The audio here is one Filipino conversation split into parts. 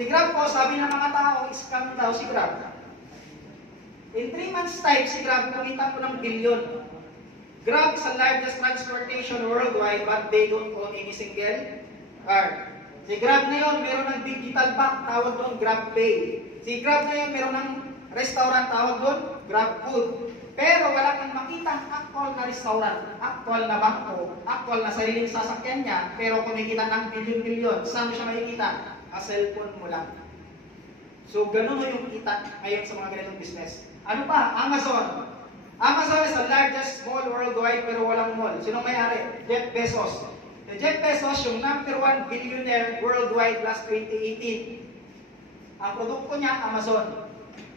Si Grab po, sabi ng mga tao, scam daw si Grab. In 3 months time, si Grab kumita po ng bilyon. Grab is the largest transportation worldwide but they don't own any single car. Si Grab ngayon, meron ng digital bank, tawag doon Grab Pay. Si Grab ngayon, meron ng restaurant, tawag doon Grab Food. Pero wala kang makita actual na restaurant, actual na bangko, actual na sariling sasakyan niya, pero kumikita ng bilyon-bilyon. Saan mo siya makikita? Sa cellphone mo lang. So, ganun yung kita ngayon sa mga ganitong business. Ano pa? Amazon. Amazon is the largest mall worldwide pero walang mall. Sino may-ari? Jeff Bezos. Si Jeff Bezos, yung #1 billionaire worldwide last 2018. Ang produkto niya, Amazon.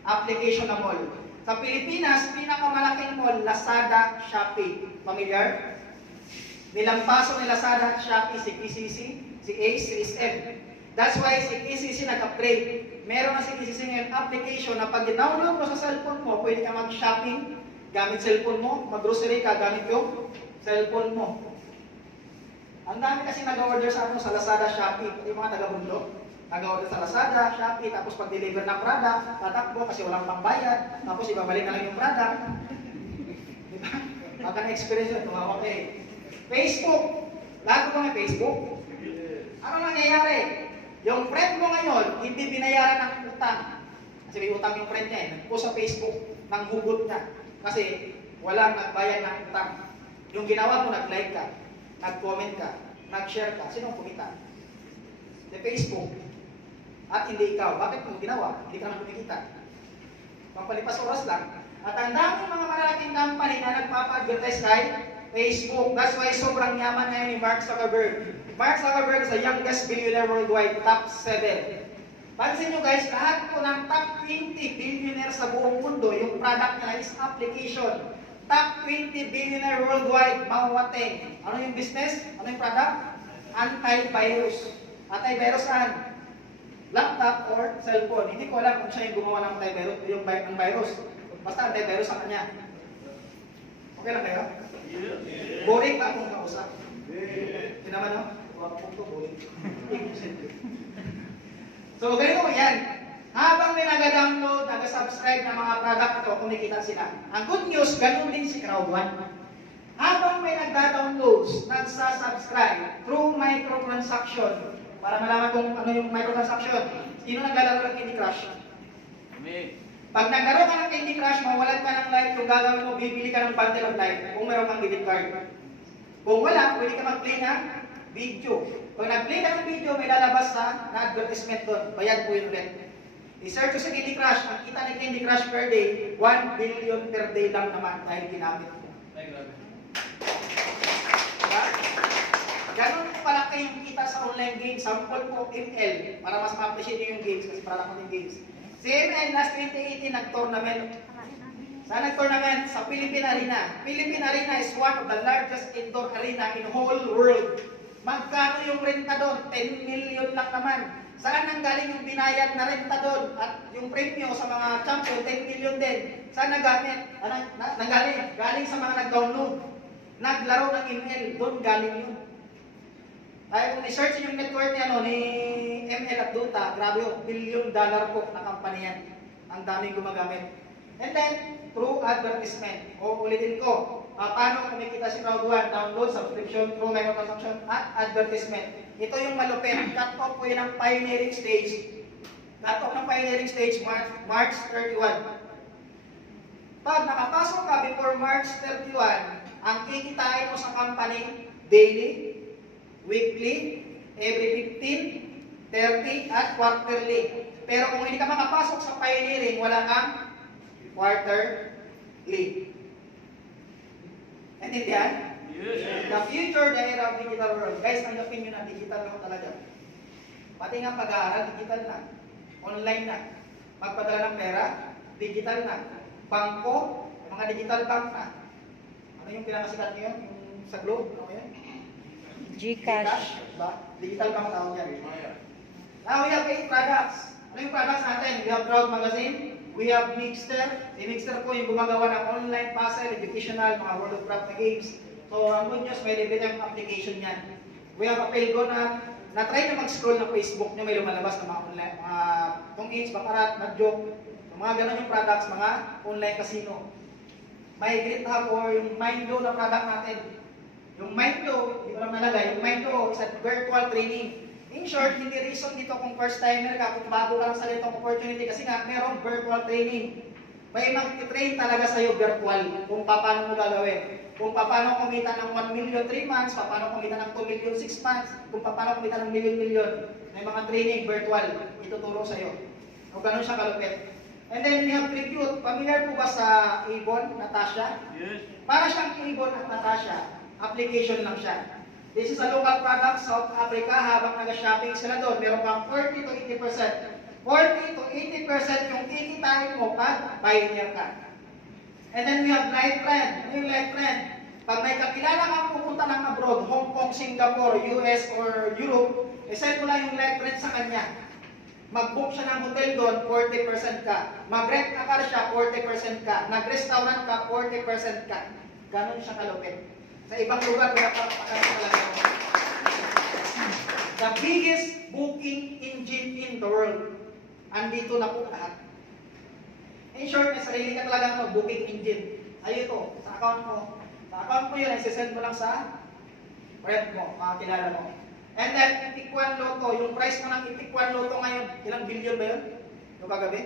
Application na mall. Sa Pilipinas, pinakamalaking mall, Lazada, Shopee. Familiar? Nilampaso ni Lazada at Shopee si KCC, si Ace, si SM. That's why si KCC nag-upgrade. Meron na si KCC ngayon application na pag download mo sa cellphone mo, pwede ka mag-shopping gamit cellphone mo, mag-grocery ka gamit yung cellphone mo. Ang dami kasi nag-order sa sa Lazada, Shopee, yung mga taga-bundok. Nag-order sa Lazada, Shopee, tapos pag-deliver ng product, tatakbo kasi walang pangbayad, tapos ibabalik na lang yung product. Diba? Baka na-experience yun, tumawa kayo. Facebook. Lahat ko may Facebook. Ano nangyayari? Yung friend mo ngayon, hindi binayaran ng utang. Kasi may utang yung friend niya, nagpo sa Facebook, nanghugot niya. Kasi walang nagbayad ng utang. Yung ginawa mo, nag-like ka, nag-comment ka, nag-share ka. Sinong kumita? Si Facebook. At hindi ikaw. Bakit mo ginawa? Hindi ka naman kumikita. Pampalipas oras lang. At ang daming mga malalaking company na nagpapa-advertise kay Facebook. That's why sobrang yaman ngayon ni Mark Zuckerberg. Mark Zuckerberg is the youngest billionaire worldwide, top 7. Pansin nyo guys, lahat po ng top 20 billionaire sa buong mundo, yung product nila is application. Top 20 billionaire worldwide, Mawateng. Ano yung business? Ano yung product? Antivirus. Antivirus saan? Laptop or cellphone. Hindi ko alam kung siya yung gumawa ng antivirus, yung virus. Basta antivirus sa kanya. Okay lang kayo? Boring ba kung kausap? Hindi naman no? So, ganito yan. Habang may nag-download, nag-subscribe ng mga product ito, kumikita sila. Ang good news, ganun din si Crowd1. Habang may nag-downloads, nagsa-subscribe through microtransaction, para malaman kung ano yung microtransaction, sino naglalaro ng Candy Crush? Pag naglaro ka ng Candy Crush, mawalan ka ng life, yung gagawin mo, bibili ka ng bundle of life kung meron kang debit card. Kung wala, pwede ka mag-play ng video. Pag nag-play ka ng video, may lalabas na advertisement doon. Bayad po yun ulit. I-search ko sa Candy Crush. Ang kita ng Candy Crush per day, 1 billion per day lang naman dahil ginamit mo. Diba? Ganon palaki yung kita sa online games. Sample po, ML. Para mas ma-appreciate nyo yung games kasi para lang yung games. Si ML, last 2018, nag-tournament. Saan nag-tournament? Sa Philippine Arena. Philippine Arena is one of the largest indoor arena in whole world. Magkano yung renta doon? 10 million lang naman. Saan nanggaling yung binayad na renta doon? At yung premyo sa mga champion, 10 million din. Saan nagamit? Nanggaling? Galing sa mga nag-download. Naglaro ng email. Doon galing yun. Ay, kung i-search yung network niya, ni ML at Dota, grabe yun, $1 billion po na company yan. Ang daming gumagamit. And then, through advertisement. O ulitin ko, paano kumikita si Crowd1? Download, subscription, through microtransaction, at advertisement. Ito yung malupit. Cut off po yun ang pioneering stage. Cut off ng pioneering stage, March 31. Pag nakapasok ka before March 31, ang kikitain mo sa company, daily, weekly, every 15, 30, at quarterly. Pero kung hindi ka makapasok sa pioneering, wala kang quarterly. Naintindihan? Yes. The future, the era of digital world. Guys, tanggapin nyo na, digital na talaga. Pati nga pag-aaral, digital na. Online na. Magpadala ng pera, digital na. Bangko, mga digital bank na. Ano yung pinakasikat nyo yun? Yung sa Globe, ano yun? Gcash. Digital bank tawag yan. Now we have 8 products. Ano yung products natin? We have Crowd Magazine. We have Mixter. Si Mixter po yung gumagawa ng online puzzle, educational, mga World of Craft na games. So, ang good news, may libre ang application yan. We have Apelgo na na-try na mag-scroll ng Facebook nyo, may lumalabas na mga online, mga tungits, bakarat, mag-joke, mga ganun yung products, mga online casino. May GitHub or yung Mindlo na product natin. Yung Mindlo, hindi ko lang nalagay, yung Mindlo is a virtual training. In short, hindi reason dito kung first timer ka, kung bago ka lang sa ganitong opportunity, kasi nga merong virtual training. May mag-train talaga sa'yo virtual kung paano mo gagawin. Kung paano kumita ng 1 million 3 months, paano kumita ng 2 million 6 months, kung paano kumita ng million. May mga training virtual, ituturo sa'yo. O ganun siya kalupit. And then we have Tribute. Familiar po ba sa Avon, Natasha? Yes. Para siyang Avon at Natasha. Application lang siya. This is a local product, South Africa. Habang nag-shopping sila doon, meron kang 40 to 80%. 40 to 80% yung kikitain mo pag pioneer ka. And then we have Life Trend. Ano yung Life Trend? Pag may kakilala kang pupunta ng abroad, Hong Kong, Singapore, US, or Europe, isend mo lang yung Life Trend sa kanya. Mag-book siya ng hotel doon, 40% ka. Mag-rent na car siya, 40% ka. Nag-restaurant ka, 40% ka. Ganon siya kalupit. Sa ibang lugar, kaya papakasama lang ako. The biggest booking engine in the world. Andito na po lahat. In short, may sarili ka talaga booking engine. Ayun ito, sa account mo. Sa account mo yun, isesend mo lang sa friend mo, mga kilala mo. And then, Itik 1 Lotto, yung price mo ng Itik 1 Lotto ngayon, ilang billion ba yun? Yung kagabi?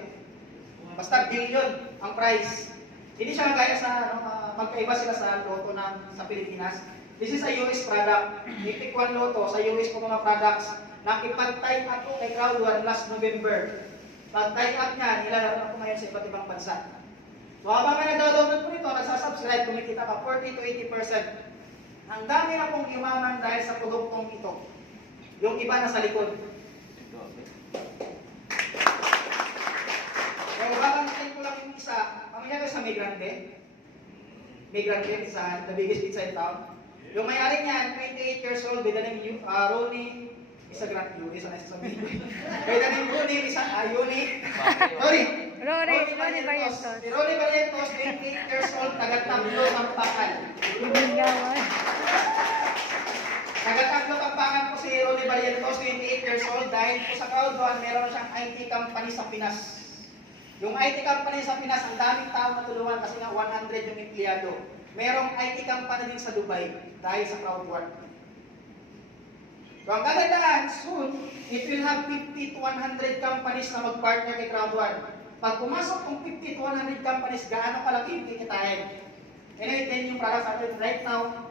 Basta billion ang price. Hindi siya gaya sa, magkaiba sila sa Lotto sa Pilipinas. This is a US product. Itik 1 Lotto, sa US po mga products, nakipag-tie up ko kay Crowd1 last November. Pag-tie up niya, nilalaro ko ngayon sa iba't ibang bansa. So habang may nagdownload po nito, nagsasubscribe, kumikita ka 40 to 80%. Ang dami na pong yumaman dahil sa produktong ito. Yung iba na sa likod. Pero babantayin ko lang yung isa. Pamilyar sa Migrante. Migrante, sa the biggest pizza in town. Yung may-ari niyan, 28 years old, with the name Ronnie. Isa grand Yuri, sana sasabihin ko. With the name Ronnie, Yuni. Sorry. Ronnie Barrientos. Si Ronnie Barrientos, 28 years old, taga-Tablo, Tampakan. Ibingawan. Taga-Tablo, Tampakan po si Ronnie Barrientos, 28 years old, dahil po sa Crowd1, meron siyang IT company sa Pinas. Yung IT company sa Pinas, ang daming tao matulungan kasi nga 100 yung empleyado. Merong IT company din sa Dubai dahil sa Crowd1. So ang kagandahan, soon, it will have 50 to 100 companies na mag-partner kay Crowd1. Pag pumasok kung 50 to 100 companies, gaano kalaki yung kikitain? Anyway, then yung products natin right now,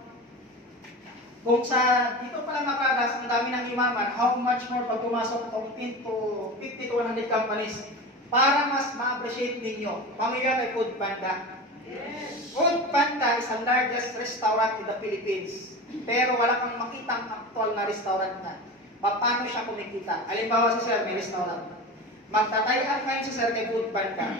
kung sa dito pa lang na products, ang dami ng imaman, how much more pag pumasok kung 50 to 100 companies para mas ma-appreciate ninyo. Pamilya kay Food Panda. Yes. Food Panda is the largest restaurant in the Philippines. Pero wala kang makitang actual na restaurant na. Paano siya kumikita? Halimbawa si Sir, may restaurant. Magtatay-up ngayon si Sir kay Food Panda.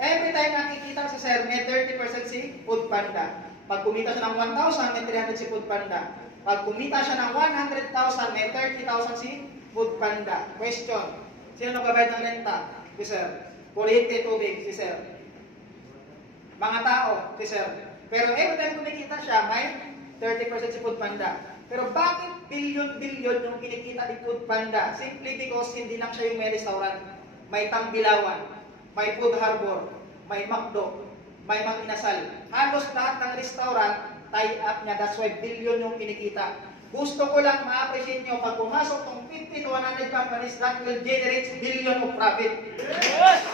Every time nakikita si Sir, may 30% si Food Panda. Pag kumita siya ng 1,000, may 300 si Food Panda. Pag kumita siya ng 100,000, may 30,000 si Food Panda. Question, sino nagbabayad ng renta? Si Sir. Kuryente, tubig, si Sir. Mga tao, si Sir. Pero every time kumikita siya, may 30% si Food Panda. Pero bakit billion-billion yung kinikita ni Food Panda? Simply because hindi lang siya yung may restaurant. May Tambilawan, may Food Harbor, may McDo, may Mang Inasal. Halos lahat ng restaurant, tie-up niya. That's why billion yung kinikita. Gusto ko lang ma-appreciate nyo, pag pumasok tong 50 to 100 companies, that will generate billion of profit. Yes!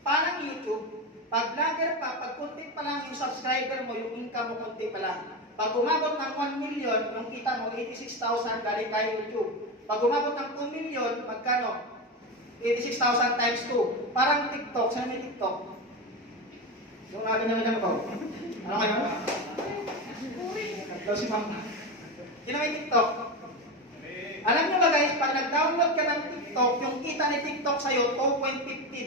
Parang YouTube, pag vlogger pa, pag kunti pa lang yung subscriber mo, yung income mo kunti pa lang. Pag umabot ng 1 million, yung kita mo, 86,000 galing kay YouTube. Pag umabot ng 2 million, magkano? 86,000 times 2. Parang TikTok. Saan may TikTok? Yung ganyan ko. Ano ngayon? Ito si Mama. Sino may TikTok? Alam nyo ba guys, pag nag-download ka ng TikTok, yung kita ni TikTok sa'yo, $2.50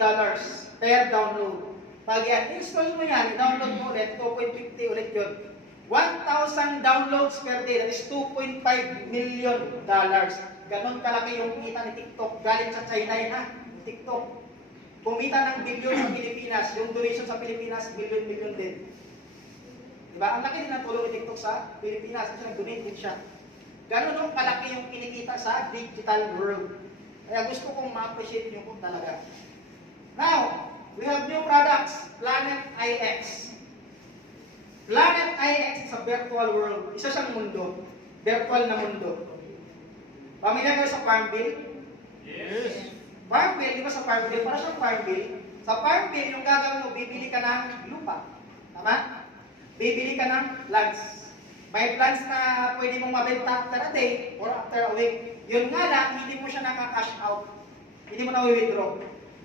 per download. Pag i-install mo yan, i-download mo ulit, $2.50 ulit yun. 1,000 downloads per day, that is $2.5 million. Ganon kalaki yung kita ni TikTok. Galing sa China yun ha, TikTok. Kumita ng billion sa Pilipinas, yung donation sa Pilipinas, billion din. Diba? Ang laki din ng tulong ni TikTok sa Pilipinas kasi nag-donate din siya. Ganun no, kalaki yung kinikita sa digital world. Kaya gusto kong ma-appreciate nyo kung talaga. Now, we have new products, Planet IX. Planet IX is a virtual world. Isa siyang mundo. Virtual na mundo. Pamilya kayo sa Farm Bill? Yes. Farm Bill, di ba sa Farm Bill? Para siyang Farm Bill. Sa Farm Bill, yung gagawin mo, bibili ka ng lupa. Tama? Bibili ka ng lands. May plans na pwede mong mabenta after a day or after a week. Yun nga lang, hindi mo siya nakaka-cash out. Hindi mo na-withdraw.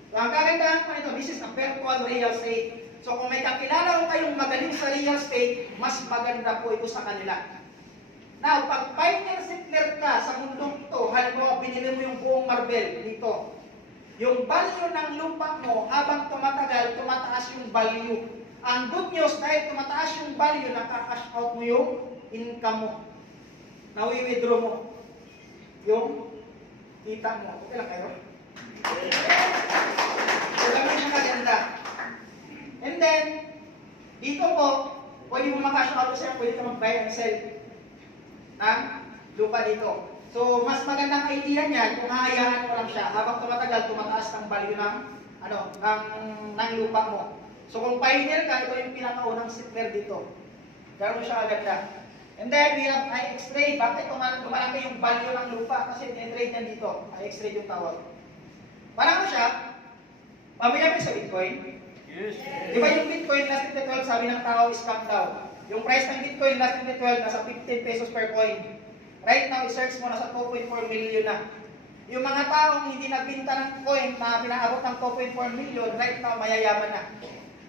So, ang kagandahan pa nito, this is a virtual real estate. So, kung may kakilala ko kayong magaling sa real estate, mas maganda po ito sa kanila. Now, pag pioneer settler ka sa mundong ito, halimbawa, binili mo yung buong Marbel dito. Yung value ng lupa mo, habang tumatagal, tumataas yung value. Ang good news, dahil tumataas yung value, nakaka-cash out mo yung income mo. Nawi-withdraw mo yung kita mo. Okay lang kayo? So, ganun siya kaganda. And then, dito po, pwede mo makash out siya, pwede ka mag-buy and sell ng lupa dito. So, mas magandang idea niyan kung hahayaan mo lang siya habang tumatagal, tumataas ang value ng ng lupa mo. So, kung pioneer ka, ito yung pinakaunang settler dito. Gano'n siya kaganda. And then, we have IX trade. Bakit tumalaki yung value ng lupa? Kasi trade yan dito. IX trade yung tawag. Parang siya, pamilya mo sa Bitcoin? Yes. Di ba yung Bitcoin last 2012, sabi ng tao, scam daw. Yung price ng Bitcoin last 2012, nasa 15 pesos per coin. Right now, i-search mo, nasa 2.4 million na. Yung mga taong hindi nagbinta ng coin na pinaabot ng 2.4 million, right now, mayayaman na.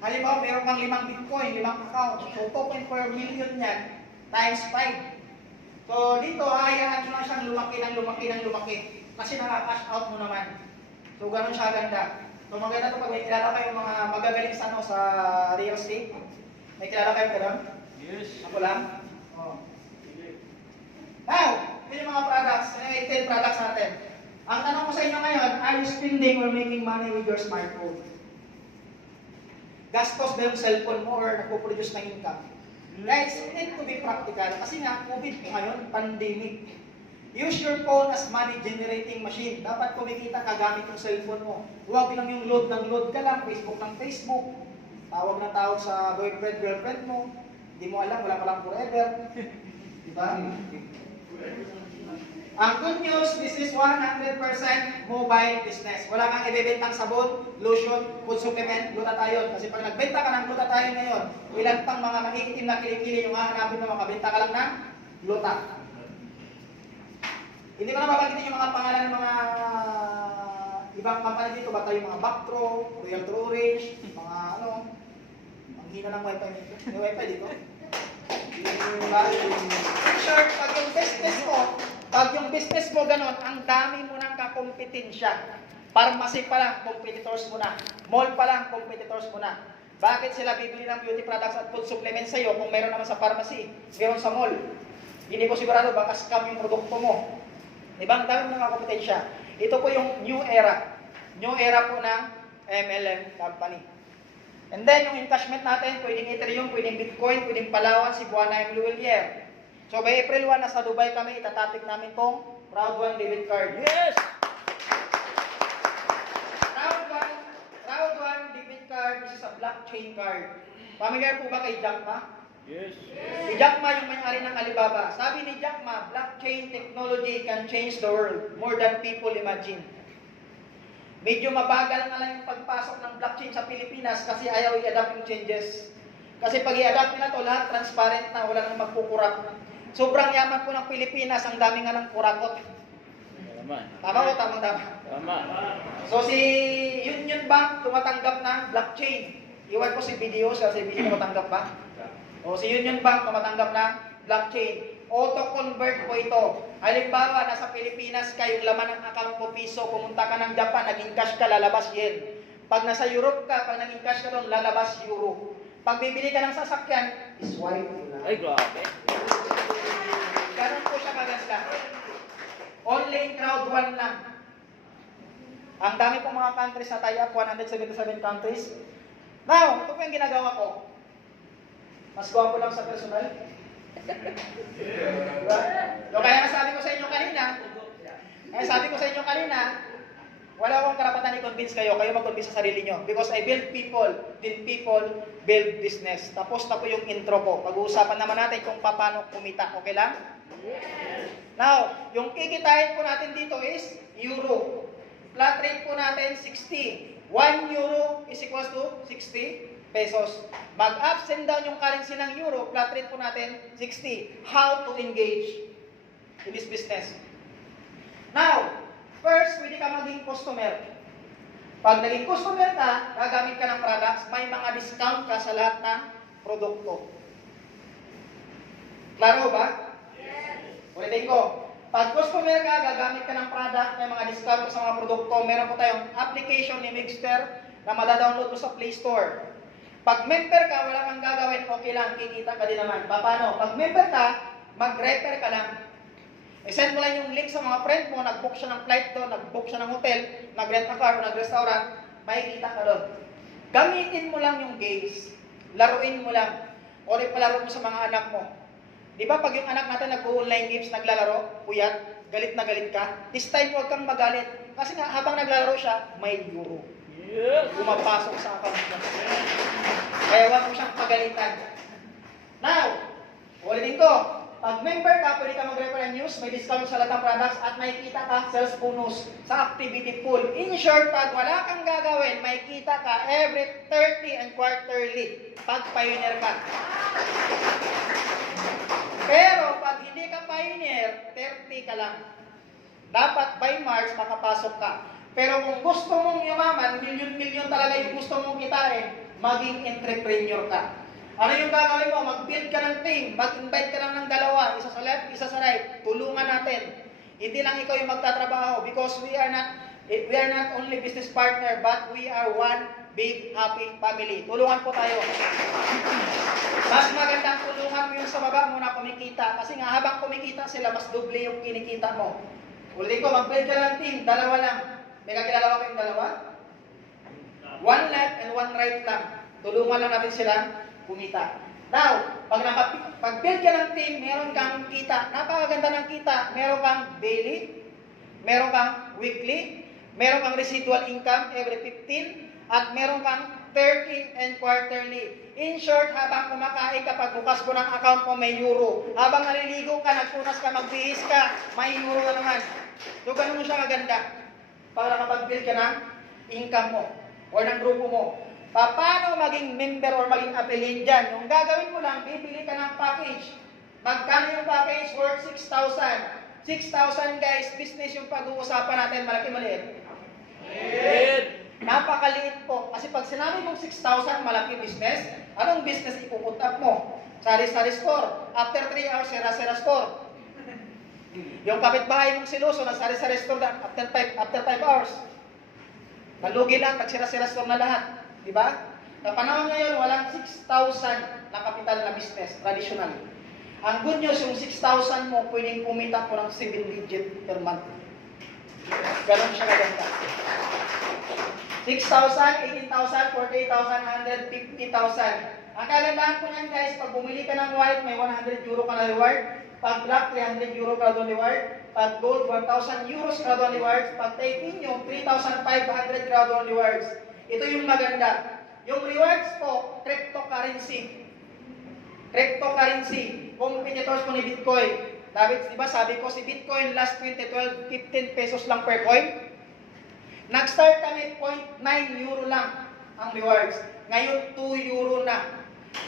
Halimbawa, meron kang 5 Bitcoin, 5 account. So, 2.4 million yan, times 5. So, dito, hayaan mo lang siyang lumaki ng lumaki ng lumaki. Kasi nakaka-cash out mo naman. So, ganun siya ganda. So, maganda ito pag may kilala kayong mga magagaling sa, sa real estate. May kilala kayong gano'n? Yes. Ako lang? Oh. Now, yun yung mga products. 10 products natin. Ang tanong ko sa inyo ngayon, are you spending or making money with your smartphone? Gastos ba yung cellphone mo or nagpo-produce ng income? Guys, we need to be practical. Kasi nga, COVID po ngayon, pandemic. Use your phone as money generating machine. Dapat kumikita ka gamit yung cellphone mo. Huwag lang yung load ng load ka lang, Facebook ng Facebook. Tawag na tawag sa boyfriend, girlfriend mo. Hindi mo alam, wala ka lang forever. Diba? Ang good news, this is 100% mobile business. Wala kang ibebentang sabon, lotion, food supplement, glutathione. Kasi pag nagbenta ka ng glutathione ngayon, ilan pang mga makikitim na kilikili yung hahanapin mo, makabenta ka lang ng gluta. Hindi ko na babanggitin yung mga pangalan ng mga ibang company dito, bata yung mga Bactro, Royal True Range, mga ano, ang hina ng wifi nito. May wifi dito. In short, pag yung business mo ganon, ang dami mo ng kakompetensya. Pharmacy pa lang, competitors mo na. Mall pa lang, competitors mo na. Bakit sila bibili ng beauty products at food supplements sa'yo kung meron naman sa pharmacy, meron sa mall? Hindi ko sigurado, baka scam yung produkto mo. Diba? Ang dami mo ng kakompetensya. Ito po yung new era. New era po ng MLM company. And then, yung encashment natin, pwedeng Ethereum, pwedeng Bitcoin, pwedeng Palawan, Cebuana, and Luwelier. So, by April 1, nasa Dubai kami, itatatik namin tong Round 1 debit card. Yes! Round 1 debit card, this is a blockchain card. Familiar po ba kay Jack Ma? Yes. Si Jack Ma yung may-ari ng Alibaba. Sabi ni Jack Ma, blockchain technology can change the world more than people imagine. Medyo mabagal na lang yung pagpasok ng blockchain sa Pilipinas kasi ayaw i-adapt yung changes. Kasi pag i-adapt nila to, lahat transparent na, wala nang magkukurap. Sobrang yaman po ng Pilipinas, ang dami nga ng kurakot. Tama. Tama o tama? Tama. So si Union Bank tumatanggap ng blockchain. Iwan ko si BDO, si BDO tumatanggap ba? O si Union Bank tumatanggap ng blockchain. Auto-convert po ito. Halimbawa, nasa Pilipinas ka, yung laman ng account mo piso, pumunta ka ng Japan, naging cash ka, lalabas yen. Pag nasa Europe ka, pag naging cash ka doon, lalabas euro. Pag bibili ka ng sasakyan, swipe mo lang. Ay, grabe. Ganun po siya kaganda. Only in crowd 1 lang. Ang dami pong mga countries na tie up, 177 countries. Now, ito po yung ginagawa ko. Mas gwapo lang sa personal. Diba? So, kaya sabi ko sa inyo kanina, wala akong karapatan i-convince kayo mag-convince sa sarili nyo. Because I build people, then people build business. Tapos na po yung intro ko. Pag-uusapan naman natin kung paano kumita. Okay lang? Now, yung kikitain po natin dito is euro. Flat rate po natin 60. 1 euro is equals to 60 pesos. Mag-ups and down yung currency ng euro, flat rate po natin 60. How to engage in this business? Now, first, pwede ka maging customer. Pag naging customer ka, gagamit ka ng products, may mga discount ka sa lahat ng produkto. Klaro ba? Yes. Ulitin ko. Pag customer ka, gagamit ka ng product, may mga discount ka sa mga produkto. Meron po tayong application ni Mixter na madadownload mo sa Play Store. Pag member ka, wala kang gagawin, okay lang, kikita ka din naman. Paano? Pag member ka, mag-refer ka lang. I-send mo lang yung link sa mga friend mo, nag-book siya ng flight doon, nag-book siya ng hotel, nag-rent a car o nag-restaurant, makikita ka doon. Gamitin mo lang yung games. Laruin mo lang. O palaro mo sa mga anak mo. Di ba pag yung anak natin nag-online games, naglalaro, puyat, galit na galit ka, this time huwag kang magalit. Kasi nga, habang naglalaro siya, may euro. Pumapasok sa account mo. Kaya huwag mo siyang pagalitan. Now, ulitin ko, pag member ka, pwede ka mag-refer ng news, may discount sa lahat ng products, at may kita ka sales bonus sa activity pool. In short, pag wala kang gagawin, may kita ka every 30 and quarterly pag pioneer ka. Pero pag hindi ka pioneer, 30 ka lang. Dapat by March, makapasok ka. Pero kung gusto mong yumaman, milyon-milyon talaga yung gusto mong kitain, maging entrepreneur ka. Ano yung gagawin mo? Mag-build ka ng team, mag-invite ka lang ng dalawa, isa sa left, isa sa right, tulungan natin. Hindi lang ikaw yung magtatrabaho because we are not only business partner, but we are one big happy family. Tulungan po tayo. Mas magandang tulungan mo yung sa baba mo na kumikita kasi nga habang kumikita sila, mas doble yung kinikita mo. Ulit ko, mag-build ka ng team, dalawa lang. May kakilala ko kayong dalawa? One left and one right lang. Tulungan lang natin sila kumita. Now, pag build ka ng team, meron kang kita. Napakaganda ng kita. Meron kang daily, meron kang weekly, meron kang residual income every 15, at meron kang 30 and quarterly. In short, habang kumakain ka, pagbukas mo ng account mo, may euro. Habang naliligo ka, nagpunas ka, magbihis ka, may euro ka naman. So, ganun mo siya kaganda. Para nakapag-build ka ng income mo or ng grupo mo. Paano maging member or maging affiliate dyan? Yung gagawin mo lang, bibili ka ng package. Magkano yung package? Worth 6,000. 6,000 guys, business yung pag-uusapan natin. Malaki-maliit? Napakaliit po. Kasi pag sinabi mong 6,000, malaki business, anong business ipuput up mo? Sari-sari store. After 3 hours, sera-sera store. Yung kapitbahay mong siluso na sari-sari store na after 5 hours. Nalugi lang, nagsira-sira store na lahat. Diba? Sa panahon ngayon, walang 6,000 na kapital na business, traditional. Ang good news, yung 6,000 mo, pwedeng kumita po ng 7 digit per month. Ganon siya kaganda. 6,000, 18,000, 48,000, 150,000. Ang kagandahan po niyan guys, pag bumili ka ng white, may 100 euro ka na reward. Pag black, 300 euro ka doon reward. Pag gold, 1,000 euros ka doon rewards. Pag titanium, 3,500 ka doon rewards. Ito yung maganda. Yung rewards po, cryptocurrency. Cryptocurrency. Competitors po ni Bitcoin. David, di ba sabi ko si Bitcoin last 2012, 15 pesos lang per coin. Nag-start kami 0.9 euro lang ang rewards. Ngayon 2 euro na.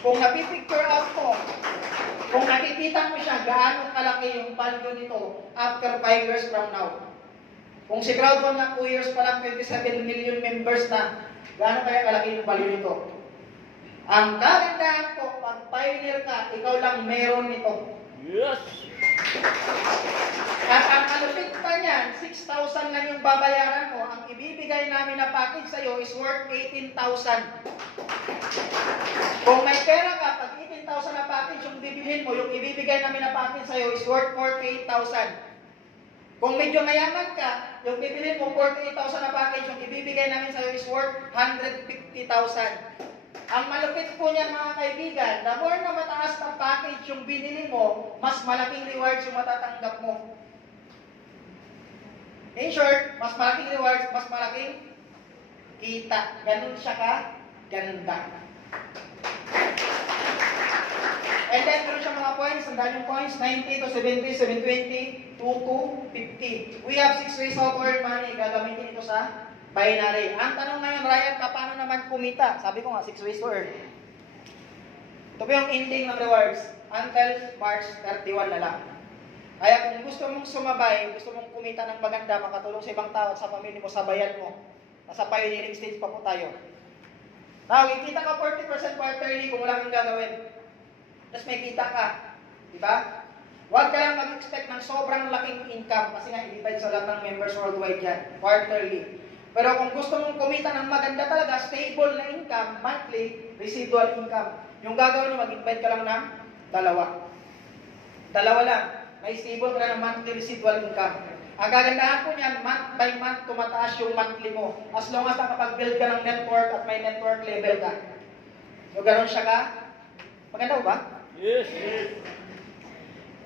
Kung napipicture out mo, kung nakikita mo siya gaano kalaki yung value nito after 5 years from now. Kung si Crowdfund lang 2 years pa lang, 27 million members na, gaano kaya kalaki yung value nito? Ang kagandahan po, pag pioneer ka, ikaw lang meron nito. Yes! At ang alupit pa niyan, 6,000 lang yung babayaran mo. Ang ibibigay namin na package sa'yo is worth 18,000. Kung may pera ka, pag 18,000 na package yung bibilhin mo, yung ibibigay namin na package sa'yo is worth 48,000. Kung medyo mayaman ka, yung bibilhin mo 48,000 na package, yung ibibigay namin sa'yo is worth 150,000. Ang malupit po niyan mga kaibigan, the more na mataas na package yung binili mo, mas malaking rewards yung matatanggap mo. In short, mas malaking rewards, mas malaking kita. Ganun siya ka ganda. And then, meron siya mga points. Ang dami yung points. 90 to 70, 720, 2 to 50. We have 6 ways how to earn money. Gagamitin ito sa binary. Ang tanong ngayon, Ryan, paano naman kumita? Sabi ko nga, 6 ways to earn. Ito po yung ending ng rewards. Until March 31 na lang. Kaya kung gusto mong sumabay, gusto mong kumita ng maganda, makatulong sa ibang tao at sa pamilya mo, sabayan mo. Nasa pioneering stage pa po tayo. Now, kikita ka 40% quarterly kung wala kang gagawin. Tapos may kita ka. Diba? Huwag ka lang mag-expect ng sobrang laking income kasi nga i-divide sa lahat ng members worldwide yan, quarterly. Pero kung gusto mong kumita ng maganda talaga, stable na income, monthly, residual income. Yung gagawin mo, mag-invite ka lang ng dalawa. Dalawa lang. May stable ka lang ng monthly residual income. Ang gagandahan po niyan, month by month, tumataas yung monthly mo. As long as nakapag-build ka ng network at may network level ka. So, ganun siya ka. Maganda ba? Yes.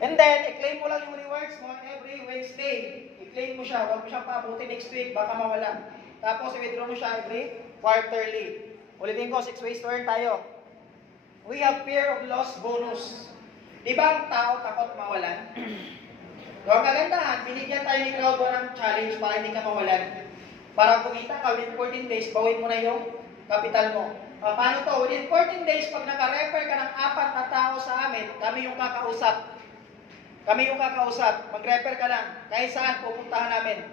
And then, i-claim mo lang yung rewards mo every Wednesday. I-claim mo siya. Huwag mo siyang paabuti next week, baka mawala. Tapos, i-withdraw mo siya every quarterly. Ulitin ko, 6 ways to earn tayo. We have fear of loss bonus. Di ba ang tao takot mawalan? So, ang kagandahan, binigyan tayo ni Crowd ng challenge para hindi ka mawalan. Para kumita ka within 14 days, bawin mo na yung capital mo. Paano to? Within 14 days, pag naka-refer ka ng 4 na tao sa amin, kami yung kakausap. Kami yung kakausap. Mag-refer ka lang. Kahit saan, pupuntahan namin.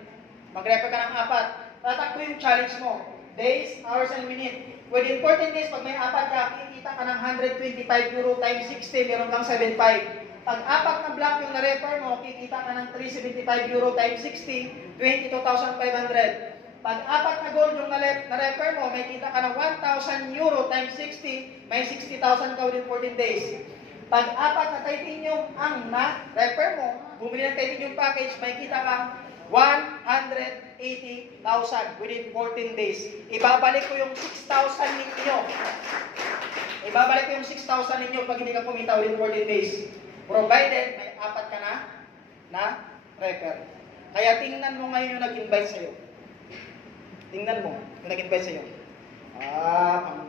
Mag-refer ka ng 4. Tatakbo yung challenge mo. Days, hours, and minute. Within 14 days, pag may 4 ka, kikita ka ng €125 times 60, meron kang 7.5. Pag 4 na block yung na-refer mo, kikita ka ng €375 times 60, 22,500. Pag 4 na gold yung na-refer mo, may kita ka ng €1,000 times 60, may 60,000 ka within 14 days. Pag 4 na titanium ang na-refer mo, bumili ng titanium package, may kita ka 180,000 within 14 days. Ibabalik ko yung 6,000 ninyo. Ibabalik ko yung 6,000 ninyo pag hindi ka kumita within 14 days. Provided may 4 ka na refer. Kaya tingnan mo ngayon yung nag-invite sa'yo. Tingnan mo yung nag-invite sa'yo.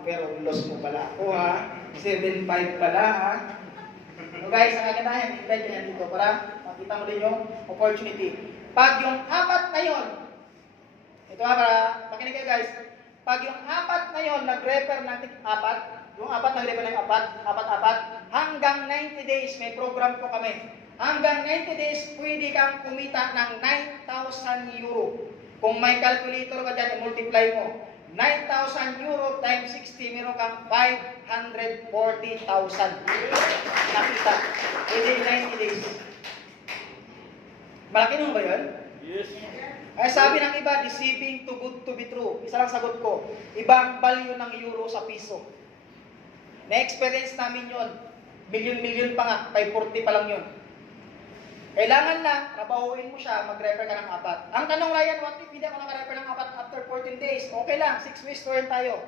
Pero loss mo pala ako ha. 7.5 pala ha. So guys, ang kagandahan, invite nyo yan dito para makita mo din yung opportunity. Pag yung 4 na yun, ito ha, para makinig kayo guys. Pag yung 4 na yun, nag-refer natin 4, yung 4 nag-refer ng 4, hanggang 90 days, may program po kami. Hanggang 90 days, pwede kang kumita ng €9,000. Kung may calculator ka dyan, i-multiply mo. €9,000 times 60, meron kang 540,000 nakita within 90 days. Malaki naman ba yun? Yes. Ay sabi ng iba, deceiving too good to be true. Isa lang sagot ko, ibang value ng euro sa piso. Na-experience namin yun. Milyon-milyon pa nga, 540 pa lang yun. Kailangan lang, trabahuin mo siya, mag-refer ka ng 4. Ang tanong, Ryan, what if hindi ako naka-refer ng 4 after 14 days? Okay lang, 6 ways to earn tayo.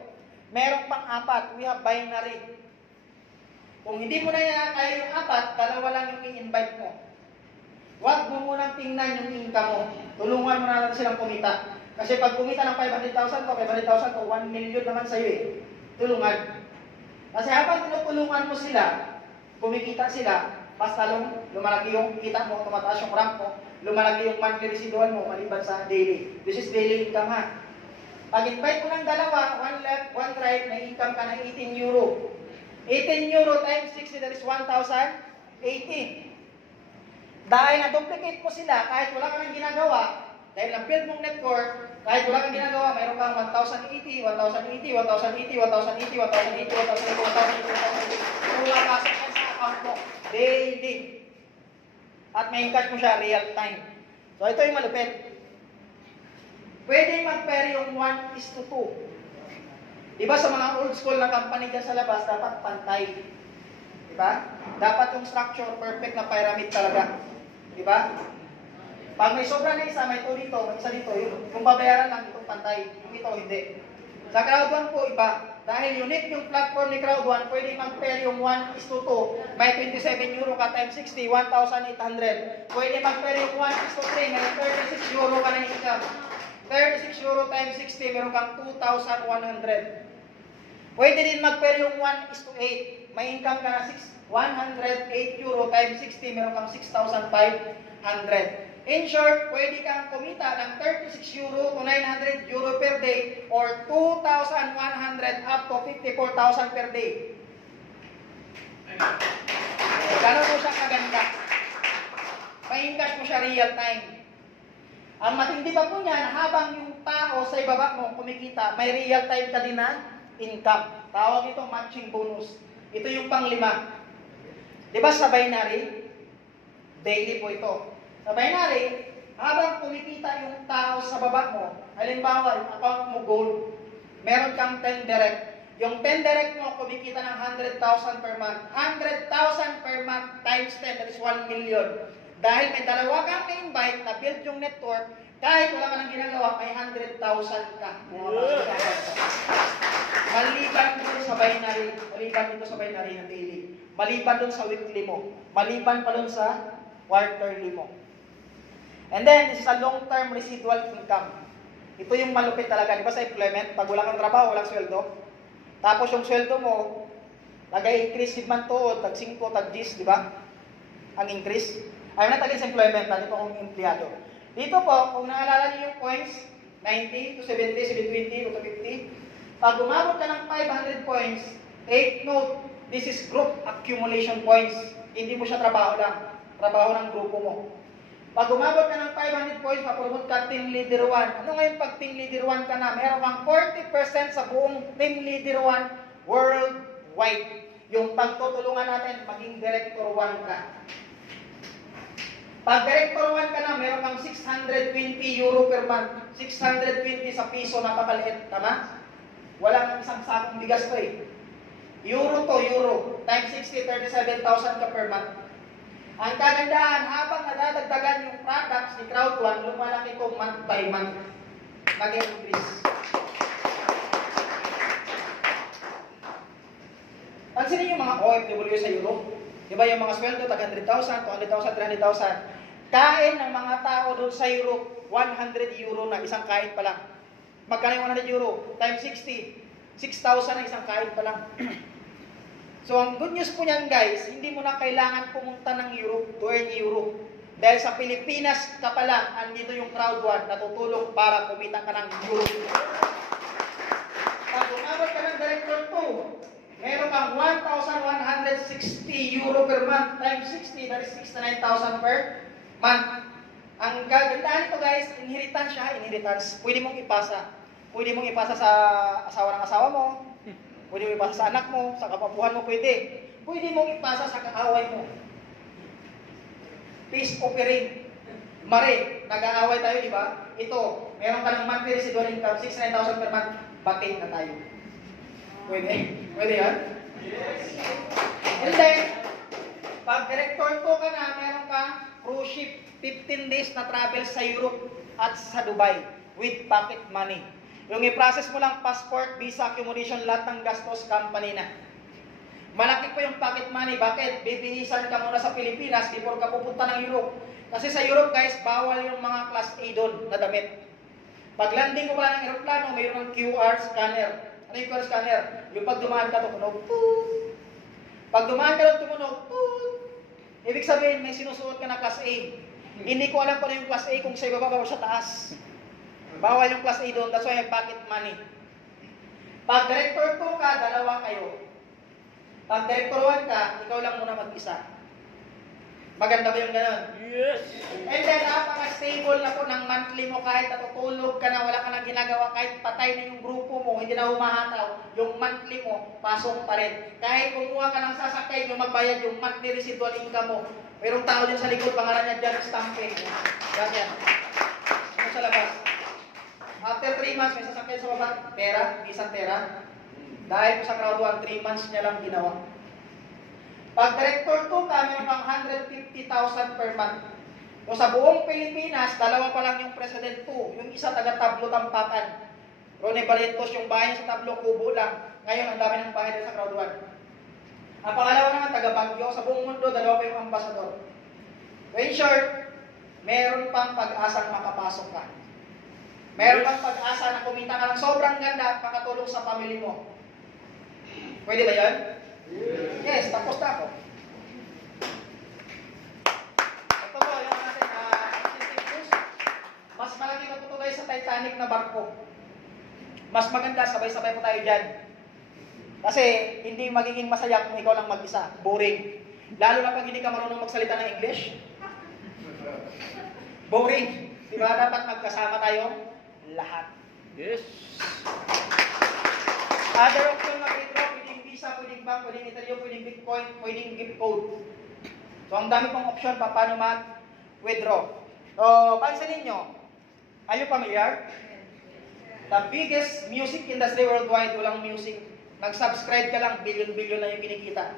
Meron pang 4, we have binary. Kung hindi mo na yan kaya yung 4, dalawa lang yung i-invite mo. Huwag mo munang tingnan yung income mo. Tulungan mo na natin silang kumita. Kasi pag kumita ng 500,000 ko, 1 million naman sa'yo eh. Tulungan. Kasi habang tinutulungan mo sila, kumikita sila, mas talong lumalaki yung kita mo, tumataas yung rank mo, lumalaki yung monthly residual mo, maliban sa daily. This is daily income ha. Pag invite mo ng dalawa, 1 left, 1 right, may income ka ng €18. €18 times 60, that is 1,080. Dahil na-duplicate mo sila, kahit wala ka nang ginagawa, dahil na-build mong network, kahit wala kang ginagawa, mayroon kang 1,080, 1,080, 1,080, 1,080, 1,080, 1,080, 1,080, 1,080. Pumapasok yan sa account mo. Daily. At may cash mo siya real time. So ito yung malupit. Pwede mag-pair yung 1:2. Diba sa mga old school na company dyan sa labas, dapat pantay. Diba? Dapat yung structure, perfect na pyramid talaga. Diba? Pag may sobra na isa, may ito dito, may isa dito. Kung babayaran lang, itong pantay. Yung ito, hindi. Sa Crowd 1 po iba. Dahil unique yung platform ni Crowd 1, pwede mag-pair yung 1:2. May 27 euro ka times 60, 1,800. Pwede mag-pair yung 1:3, may 36 euro ka na income. 36 euro times 60, meron kang 2,100. Pwede din mag-pair yung 1:8. May income ka na 108 euro times 60, meron kang 6,500. In short, pwede kang kumita ng 36 euro to 900 euro per day or 2,100 up to 54,000 per day. Gano'n po siya kaganda. Pa-encash mo siya real time. Ang matindi pa po niyan, habang yung tao sa ibaba mo kumikita, may real time ka din na income. Tawag ito matching bonus. Ito yung pang-5. Diba sa binary? Daily po ito. Sa binary, habang kumikita yung tao sa baba mo, halimbawa, yung account mo gold, meron kang 10 direct. Yung 10 direct mo, kumikita ng 100,000 per month. 100,000 per month times 10, that is 1 million. Dahil may dalawa kang na-invite na build yung network, kahit wala ka nang ginagawa, may 100,000 ka. Maliban dito sa binary, na daily. Maliban dun sa weekly mo. Maliban pa dun sa quarterly mo. And then, this is a long-term residual income. Ito yung malupit talaga. Di ba sa employment, pag wala kang trabaho, walang sweldo. Tapos yung sweldo mo, nag-increase man to, tag 5, tag 10, di ba? Ang increase. Ayaw na talaga sa employment, dito akong empleyado. Dito po, kung naalala niyo yung points, 90 to 70, 720 to 50, pag umabot ka ng 500 points, take note, this is group accumulation points. Hindi mo siya trabaho lang. Trabaho ng grupo mo. Pag umabot ka ng 500 points, mapromote ka team leader 1. Ano ngayon pag team leader 1 ka na? Meron kang 40% sa buong team leader 1 worldwide. Yung pagtutulungan natin, maging director 1 ka. Pag director 1 ka na, meron kang 620 euro per month. 620 sa piso, napakaliit. Tama? Walang isang sakong bigas to eh. Euro to euro. Times 60, 37,000 ka per month. Ang kagandahan, habang nadadagdagan yung products ni Crowd 1, lumalaki ito month by month. Nag-increase. Pansinin yung mga OFW sa Europe. Di ba yung mga sweldo, tag 100,000, 200,000, 300,000. Kain ng mga tao doon sa Europe, 100 euro na isang kain pa lang. Magkano yung 100 euro? Times 60. 6,000 na isang kain pa lang. So, ang good news po niyan guys, hindi mo na kailangan pumunta ng Europe to earn euro. Dahil sa Pilipinas ka pa lang, andito yung Crowd 1 na tutulong para kumita ka ng euro. Pag umabot ka ng Director 2, meron kang 1,160 euro per month times 60, that is 69,000 per month. Ang kagandahan nito guys, inheritance. Pwede mong ipasa. Pwede mong ipasa sa asawa ng asawa mo. Pwede mong ipasa sa anak mo, sa kapapuhan mo pwede. Pwede mong ipasa sa kaaway mo. Peace offering. Mare, nag-aaway tayo, di ba? Ito, meron ka ng monthly residual income, 69,000 per month, batid na tayo. Pwede? Pwede yan? Yes. And then, pag director 2 ka na, meron kang cruise ship, 15 days na travel sa Europe at sa Dubai with pocket money. Yung i-process mo lang passport, visa, accommodation, lahat ng gastos, company na. Malaki po yung pocket money. Bakit? Bibihisan ka muna sa Pilipinas before ka pupunta ng Europe. Kasi sa Europe guys, bawal yung mga class A doon na damit. Pag landing mo pala ng aeroplano, mayroon ng QR scanner. Ano yung QR scanner? Yung pag dumaan ka, tumunog. Pag dumaan ka doon, tumunog. Ibig sabihin, may sinusuot ka na class A. Hindi ko alam kung ano yung class A, kung sa ibaba o sa taas. Bawal yung class A doon, that's why may pocket money. Pag director 2 ka, dalawa kayo. Pag director 1 ka, ikaw lang muna mag-isa. Maganda ba yung gano'n? Yes. And then, napaka-stable na po ng monthly mo kahit natutulog ka na, wala ka nang ginagawa, kahit patay na yung grupo mo, hindi na humahataw, yung monthly mo, pasok pa rin. Kahit kumuha ka ng sasakay, yung magbayad yung monthly residual income mo, mayroong tao dyan sa likod, pangalan niya dyan, stamping. Ganyan. Ano sa labas? After 3 months, may sasakyan sa baba, pera, isang pera. Dahil po sa Crowd 1, 3 months niya lang ginawa. Pag director 2 ka, meron kang 150,000 per month. So sa buong Pilipinas, dalawa pa lang yung President 2. Yung isa taga-Tablo Tampakan. Ronnie Barrientos, yung bahay niya sa Tablo, kubo lang. Ngayon, ang dami ng bahay dito sa Crowd 1. Ang pangalawa naman, taga Baguio. Sa buong mundo, dalawa pa yung ambassador. So in short, meron pang pag-asang makapasok ka. Meron pang pag-asa na kumita ka ng sobrang ganda at makatulong sa pamilya mo. Pwede ba yan? Yes, tapos na ako. Ito po, yung natin, news. Mas malaki na po guys sa Titanic na barko. Mas maganda, sabay-sabay po tayo dyan. Kasi hindi magiging masaya kung ikaw lang mag-isa. Boring. Lalo na pag hindi ka marunong magsalita ng English. Boring. Diba? Dapat magkasama tayo lahat. Yes. Other option na withdraw, pwedeng Visa, pwedeng bank, pwedeng Italio, pwedeng Bitcoin, pwedeng gift code. So ang dami pong option pa paano mag-withdraw. So, pansinin nyo, are you familiar? The biggest music industry worldwide, walang music. Nag-subscribe ka lang, billion-billion na yung kinikita.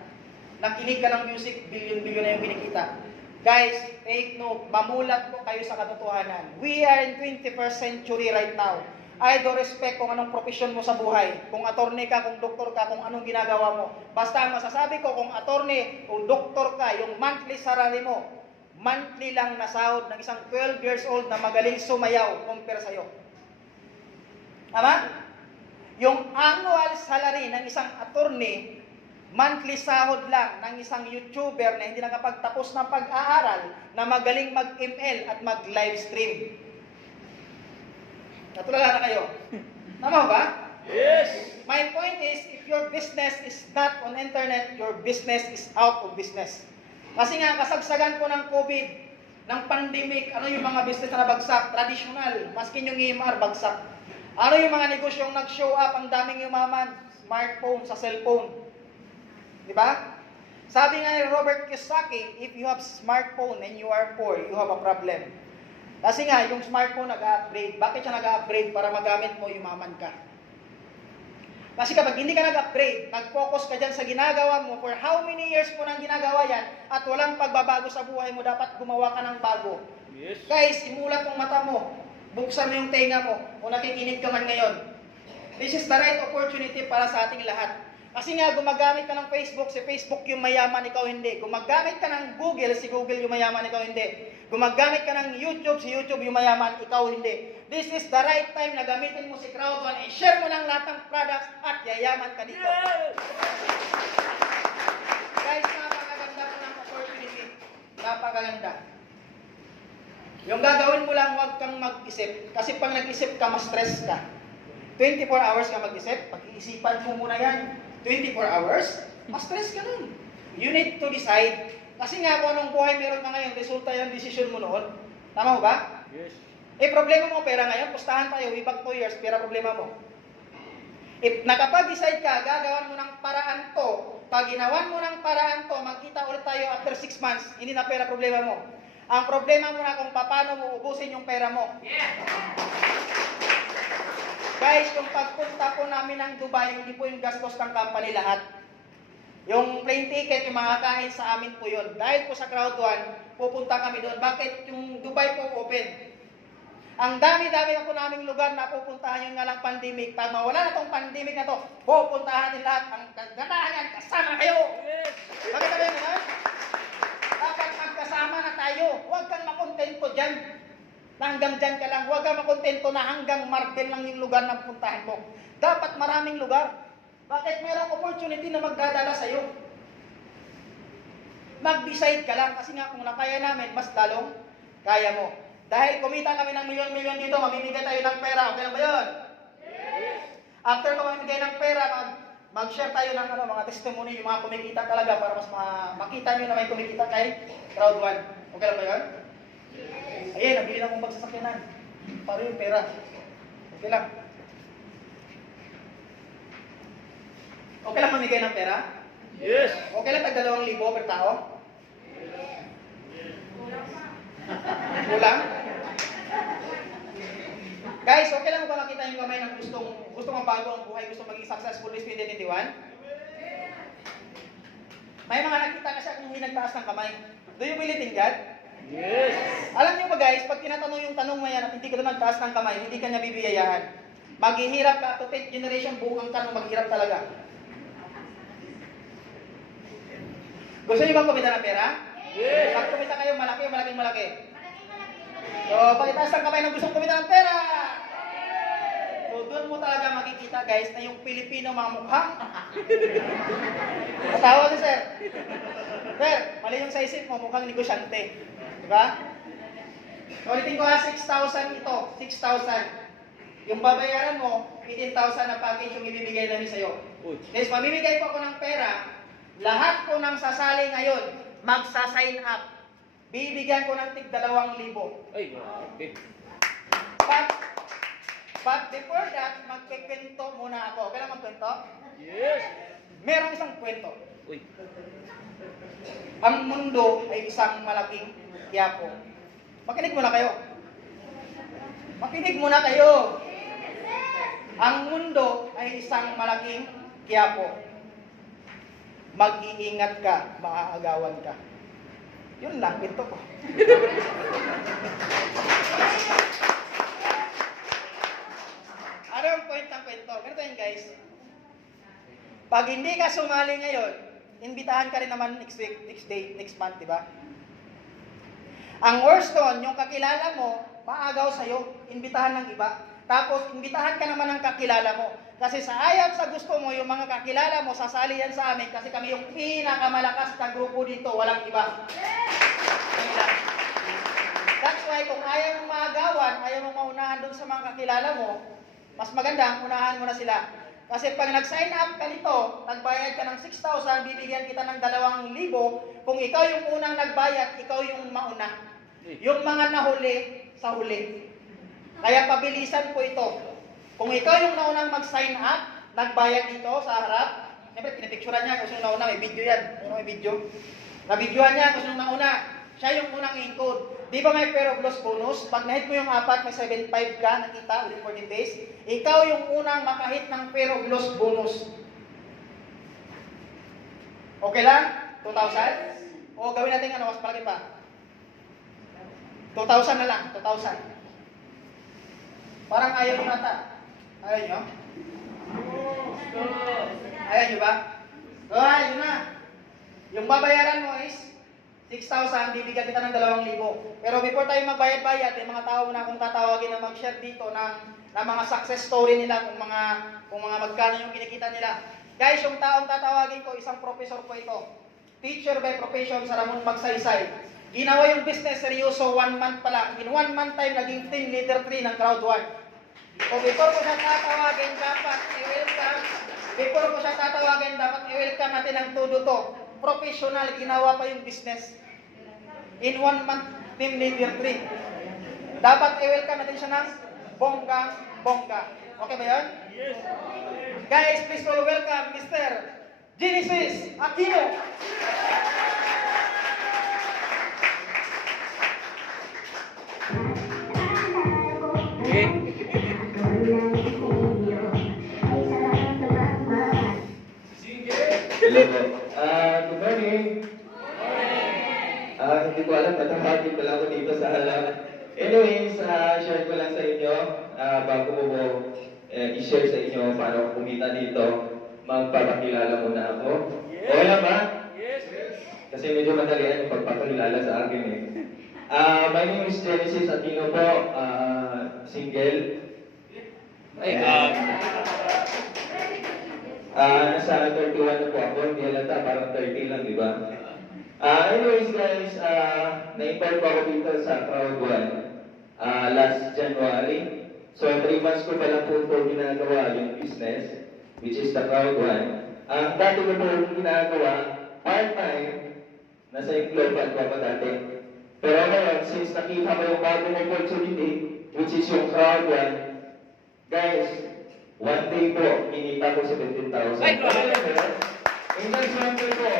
Nakinig ka ng music, billion-billion na yung kinikita. Guys, take note, mamulat po kayo sa katotohanan. We are in 21st century right now. I do respect kung anong profesyon mo sa buhay. Kung attorney ka, kung doktor ka, kung anong ginagawa mo. Basta ang masasabi ko, kung attorney, kung doktor ka, yung monthly salary mo, monthly lang na sahod ng isang 12 years old na magaling sumayaw compare sa'yo. Tama? Yung annual salary ng isang attorney, monthly sahod lang ng isang YouTuber na hindi nakapagtapos ng pag-aaral na magaling mag-ML at mag-live stream. Natulala na kayo. Tama ba? Yes. My point is, if your business is not on internet, your business is out of business. Kasi nga, kasagsagan po ng COVID, ng pandemic, ano yung mga business na nabagsak? Traditional, maskin yung EMR, bagsak. Ano yung mga negosyong nag-show up, ang daming yumaman? Smartphone, sa cellphone. Diba? Sabi nga ni Robert Kiyosaki, if you have smartphone and you are poor, you have a problem. Kasi nga, yung smartphone nag-upgrade. Bakit siya nag-upgrade? Para magamit mo, yumaman ka. Kasi kapag hindi ka nag-upgrade, nag-focus ka dyan sa ginagawa mo, for how many years mo nang ginagawa yan, at walang pagbabago sa buhay mo, dapat gumawa ka ng bago. Yes. Guys, imulat mong mata mo, buksan mo yung tenga mo, o nakikinig ka man ngayon. This is the right opportunity para sa ating lahat. Kasi nga, gumagamit ka ng Facebook, si Facebook yung mayaman, ikaw hindi. Gumagamit ka ng Google, si Google yung mayaman, ikaw hindi. Gumagamit ka ng YouTube, si YouTube yung mayaman, ikaw hindi. This is the right time na gamitin mo si Crowd1, i-share mo ng lahat ng products at yayaman ka dito. Yes. Guys, napakaganda po ng opportunity. Napakaganda. Yung gagawin mo lang, huwag kang mag-isip. Kasi pag nag-isip ka, ma-stress ka. 24 hours ka mag-isip, pag-iisipan mo muna yan. 24 hours, ma-stress ka nun. You need to decide. Kasi nga kung anong buhay meron ka ngayon, resulta yung decision mo noon. Tama mo ba? Yes. Problema mo pera ngayon, pustahan tayo, way back 2 years, pera problema mo. Nakapag-decide ka, gagawan mo ng paraan to, pag ginawan mo ng paraan to, magkita ulit tayo after 6 months, hindi na pera problema mo. Ang problema mo na kung paano mo ubusin yung pera mo. Yeah. Guys, yung pagpunta po namin ng Dubai, hindi po yung gastos ng company lahat. Yung plane ticket, yung mga kain sa amin po yun. Dahil po sa Crowd1, pupunta kami doon. Bakit yung Dubai po open? Ang dami-dami na po naming lugar na pupuntahan yung nga lang pandemic. Pag mawala na tong pandemic na to, pupuntahan natin lahat. Ang kagandahan yan, kasama kayo! Yes. Bakit na yun, ha? Dapat magkasama na tayo. Huwag kang makontento dyan. Hanggang dyan ka lang. Huwag kang makontento na hanggang Marvel lang yung lugar na pupuntahan mo. Dapat maraming lugar. Bakit merong opportunity na magdadala sa'yo? Mag-decide ka lang. Kasi nga kung nakaya namin, mas lalong kaya mo. Dahil kumita kami ng milyon-milyon dito, mamimigay tayo ng pera. Okay lang ba yun? Yes. After ko mamimigay ng pera, mag-share tayo ng mga testimony, yung mga kumikita talaga para mas makita nyo na may kumikita kay Crowd1. Okay lang ba yun? Ayan, nabili lang kong magsasakyanan. Para yung pera. Okay lang. Okay lang mamigay ng pera? Yes. Okay lang tag 2,000 per tao? Kulang? Guys, okay lang mo ba makita yung kamay ng gusto mabago ang buhay, gusto maging successful this 2021? May mga nakita kasi akong hindi nagtaas ng kamay. Do you believe in God? Yes. Alam niyo ba guys, pag tinatanong yung tanong mo yan at hindi ka na nagtaas ng kamay, hindi ka niya bibiyayaan. Maghihirap ka to 10th generation, buong ka nung maghirap talaga. Gusto niyo bang kumita ng pera? Yes. Pag kumita kayo, malaki o malaki? So, pakitaas ang kamay ng gustong kumita ng pera. So, doon mo talaga makikita guys na yung Pilipino mga mukhang. Matawa si sir. Sir, mali yung sa isip mo, mukhang negosyante. Diba? So, ulitin ko 6,000 ito. 6,000. Yung babayaran mo, 18,000 na package yung ibibigay namin sa'yo. Uy. Guys, mamimigay po ako ng pera. Lahat po ng sasali ngayon, magsa-sign up. Bibigyan ko ng tig 2,000. Ay, okay. But before that, magkikwento muna ako. Kailan magkwento? Yes. Merong isang kwento. Uy. Ang mundo ay isang malaking Quiapo. Makinig muna kayo. Makinig muna kayo. Ang mundo ay isang malaking Quiapo. Mag-iingat ka, maaagawan ka. Yun lang, kwento ko. Ano yung point ng kwento? Ganito yun guys. Pag hindi ka sumali ngayon, imbitahan ka rin naman next week, next day, next month, di ba? Ang worst doon, yung kakilala mo, maagaw sa'yo, imbitahan ng iba. Tapos, imbitahan ka naman ng kakilala mo. Kasi sa ayaw sa gusto mo, yung mga kakilala mo, sasali yan sa amin kasi kami yung pinakamalakas na grupo dito, walang iba. That's why, kung ayaw mong maagawan, ayaw mong maunahan doon sa mga kakilala mo, mas maganda, unahan mo na sila. Kasi pag nag-sign up ka nito, nagbayad ka ng 6,000, bibigyan kita ng 2,000. Kung ikaw yung unang nagbayad, ikaw yung mauna. Yung mga nahuli, sa huli. Kaya pabilisan po ito. Kung ikaw yung naunang mag-sign up, nagbayad dito sa harap, siyempre pinipicturean niya kung sino nauna, may video yan. May video. Nabidyohan niya kung sino nauna. Siya yung unang in-code. Di ba may pair of loss bonus? Pag na-hit mo yung apat, may 7.5 ka, nakita, within 14 days. Ikaw yung unang makahit ng pair of loss bonus. Okay lang? 2,000? O gawin natin ano, mas malaki pa. 2,000 na lang, 2,000. Parang ayaw nyo nata. Ayaw nyo? Ayaw nyo ba? So, ayaw na. Yung babayaran mo is 6,000, bibigyan kita ng 2,000. Pero before tayo magbayad-bayad, may mga tao na akong tatawagin na mag-share dito ng mga success story nila, kung mga magkano yung kinikita nila. Guys, yung taong tatawagin ko, isang professor po ito. Teacher by profession sa Ramon Magsaysay. Ginawa yung business seryoso 1 month pa lang. In 1 month time, naging team leader 3 ng Crowd 1. So before ko siya tatawagin, dapat i-welcome. Before ko siya tatawagin, dapat i-welcome natin ang todo to. Professional, ginawa pa yung business. In 1 month, team leader 3. Dapat i-welcome natin siya ng bonggang-bongga. Okay ba yun? Yes. Guys, please all welcome Mr. Genesis Aquino. Okay. Hello po. Good morning. Hindi ko alam, natahagin pala ako dito sa halap. Anyways, share ko lang sa inyo, bago ko po i-share sa inyo paano ako kumita dito, magpapakilala muna ako. Okay lang ba? Yes. Kasi medyo madalian yung pagpapakilala sa akin eh. My name is Genesis Aquino po, single. Ay, Nasa 31 na po ako, hindi halata, parang 30 lang, di ba? Anyways guys, na-invite po ako dito sa Crowd 1 last January. So 3 months ko pa lang po ginagawa yung business, which is the Crowd 1. Ang dati ko po ginagawa, part-time, nasa global pa pa dati. Pero ngayon, since nakita ko yung bagong opportunity, which is yung Crowd 1, guys, one day po, kinita ko 17,000. Ay, grabe! In just one day po,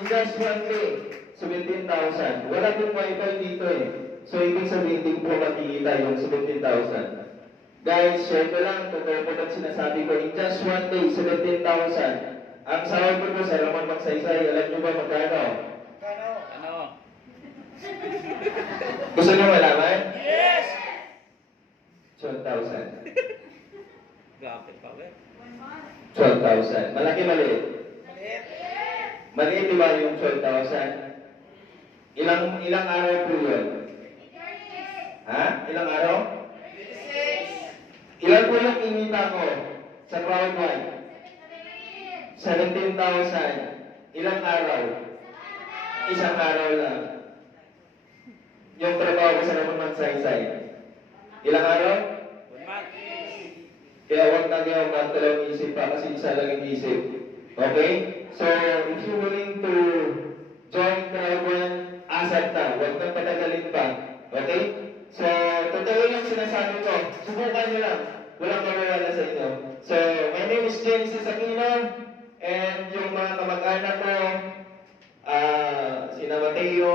in just one day, 17,000. Wala pong wifi dito eh. So, ibig sabihin din po makikita yung 17,000. Guys, share ko lang, totoo po lang sinasabi ko, in just one day, 17,000. Ang sahod ko po sa Ramon Magsaysay, alam nyo ba magkano? Ano? Gusto nyo malaman? Yes! 12,000. Gapit pa, we. 12,000. Malaki, maliit? Maliit. Maliit, di ba yung 12,000? Ilang araw po yun? Ha? Ilang araw? 26. Ilan po yung kinita ko sa crowd 1? 17,000. Ilang araw? Isang araw lang. Yung trabaho ko sa naman magsaysay. Ilang araw? 1 month. Kaya huwag na kayo magdalawang isip pa kasi isa lang yung isip. Okay? So, if you're willing to join crowd 1, asat na. Huwag nang patagalin pa. Okay? So, totoo yung sinasabi ko. Subukan nyo lang. Walang mawawala sa inyo. So, my name is James Aquino. And yung mga kamag-anak ko, sina Mateo,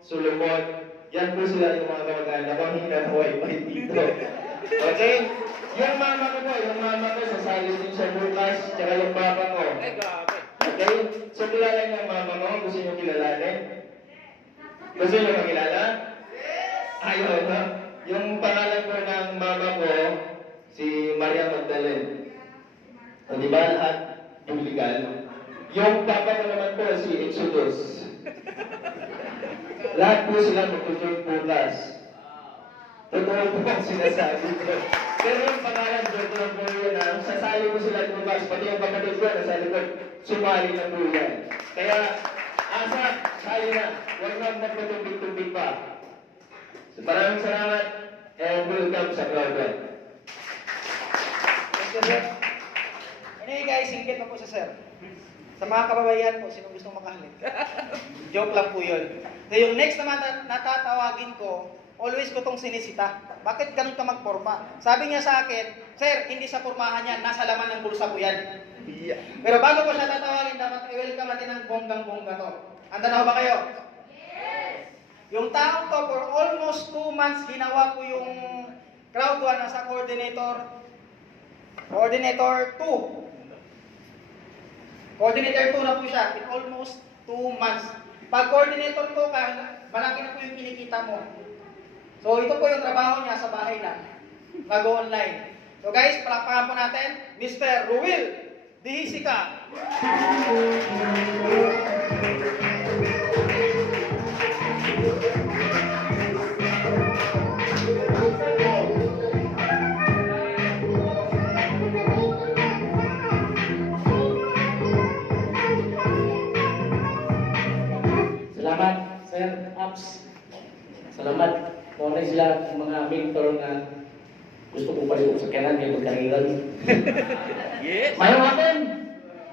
Solomon, yan po sila yung mga kamag-anak ko. Hindi na wifi dito. Okay? Yung mama ko po, sasali din siya bukas, tsaka yung papa ko. Ay, gapit. Okay? So, kilala niyo ang mama mo? Gusto niyo kilalanin? Gusto niyo makilala? Ayaw, no? Yung pangalan po ng mama ko, si Maria Magdalene. O, di ba lahat legal? Yung papa ko naman po, si Exodus. Lahat po sila magtutuloy bukas. Totoo po ang sinasabi ko. Pero yung pangalan doon ko lang po yun, sasali ko sila bukas, pati yung kapatid ko, nasa likod, sumali na po yan. Kaya, asa, sali na. Huwag na magpatumbig-tumbig pa. So, maraming salamat and welcome sa crowd. Thank you, sir. Anyway guys, ingkit na po sa sir. Sa mga kababayan po, sino gustong makahalik? Joke lang po yun. So yung next naman natatawagin ko, always ko tong sinisita. Bakit ganun ka magporma? Sabi niya sa akin, sir, hindi sa pormahan yan, nasa laman ng bulsa ko yan. Pero bago ko siya tatawagin, dapat i-welcome natin ng bonggang-bongga to. Handa na ho ba kayo? Yes! Yung taong to, for almost 2 months, ginawa ko yung crowd 1 nasa coordinator 2. Coordinator 2 na po siya in almost 2 months. Pag coordinator 2 ka, malaki na po yung kinikita mo. So ito po yung trabaho niya sa bahay lang. Mag-online. So guys, palakpakan po natin, Mr. Ruel Dihisika. Salamat, Sir Apps. Salamat. Muna sila ang mga mentor na gusto ko pa rin sa kanan kay magkariran. Yes! Mayroon natin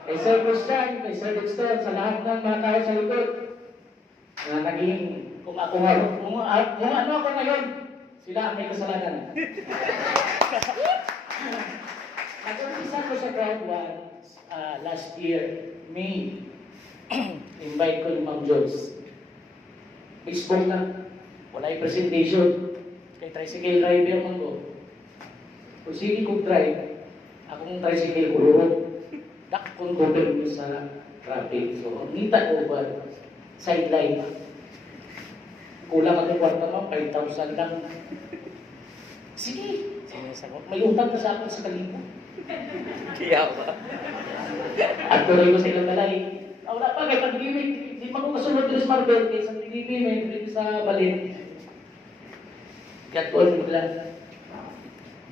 kay Sir Christian, kay Sir Dexter, sa lahat ng mga tao sa likod na naging, kung ano ako ngayon, sila ang may kasalanan. Nag-umpisa ko sa crowd 1 last year, May. Invite ko yung Ma'am Joyce. Facebook na. Wala yung presentation. Kay tricycle driver man ko. Kung sige kong drive, akong tricycle kulurong. Dakong cover mo sa traffic. So, ang ngita ko ba, sideline. Kulang ako kwarta mo, 5,000 lang. Sige. May utang pa sa akin sa kalibo. Kaya ba? At tuloy ko sa ilang balay. Wala pa, kahit pag-ibig, di pa ko kasunod din sa Marbel, kaya sa PDP, may dito sa Balin. Kaya tuwan nila.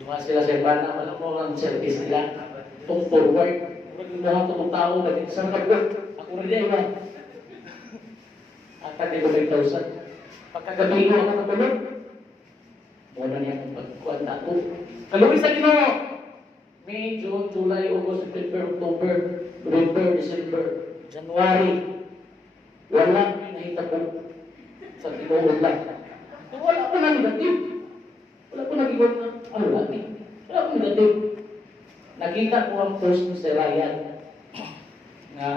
Duha sila sa Ibana, alam mo ang service nila. Itong forward. Yung mga itong tao, naging sa Marbel. Ako rin yan, iba. At hindi ko 5,000. Pagkagabi ko ako natulog. Muna niya kung pagkuhan na ito. Kaluwi sa Ginoo! May, June, July, August, September, October, November, December. January, wala pinahita ko sa tinuod lang. So, wala ko na negative. Wala ko nag-iwan na, wala ko negative. Nakita ko ang first ni Sir Ryan na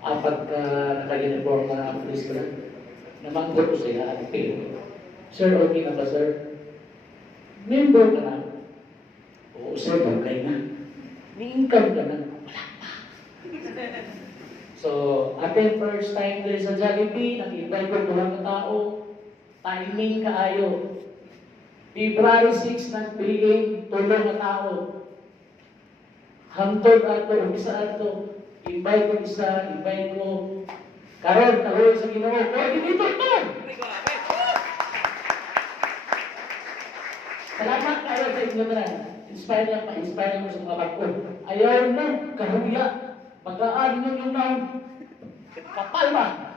apat ka naka-uniform na police ko na. Namanggot ko sila at pero, Sir, okay na ba, sir? Member ka na. Oo, sir, bagay na. May income ka na. So, ating first time dito sa Jollibee, nakita ko tulang na tao, timing kaayo. February 6 nagpiling, tulong na tao. hangtod ato, umpisa ato, invite ko isa, invite ko, karon kahoy sa Ginoo, coordinator to! Salamat kayo sa inyo na. Inspire lang, pa-inspire mo sa mga bako. Ayaw mo, kahuya, pagkaan nyo yung naon, kapal ba?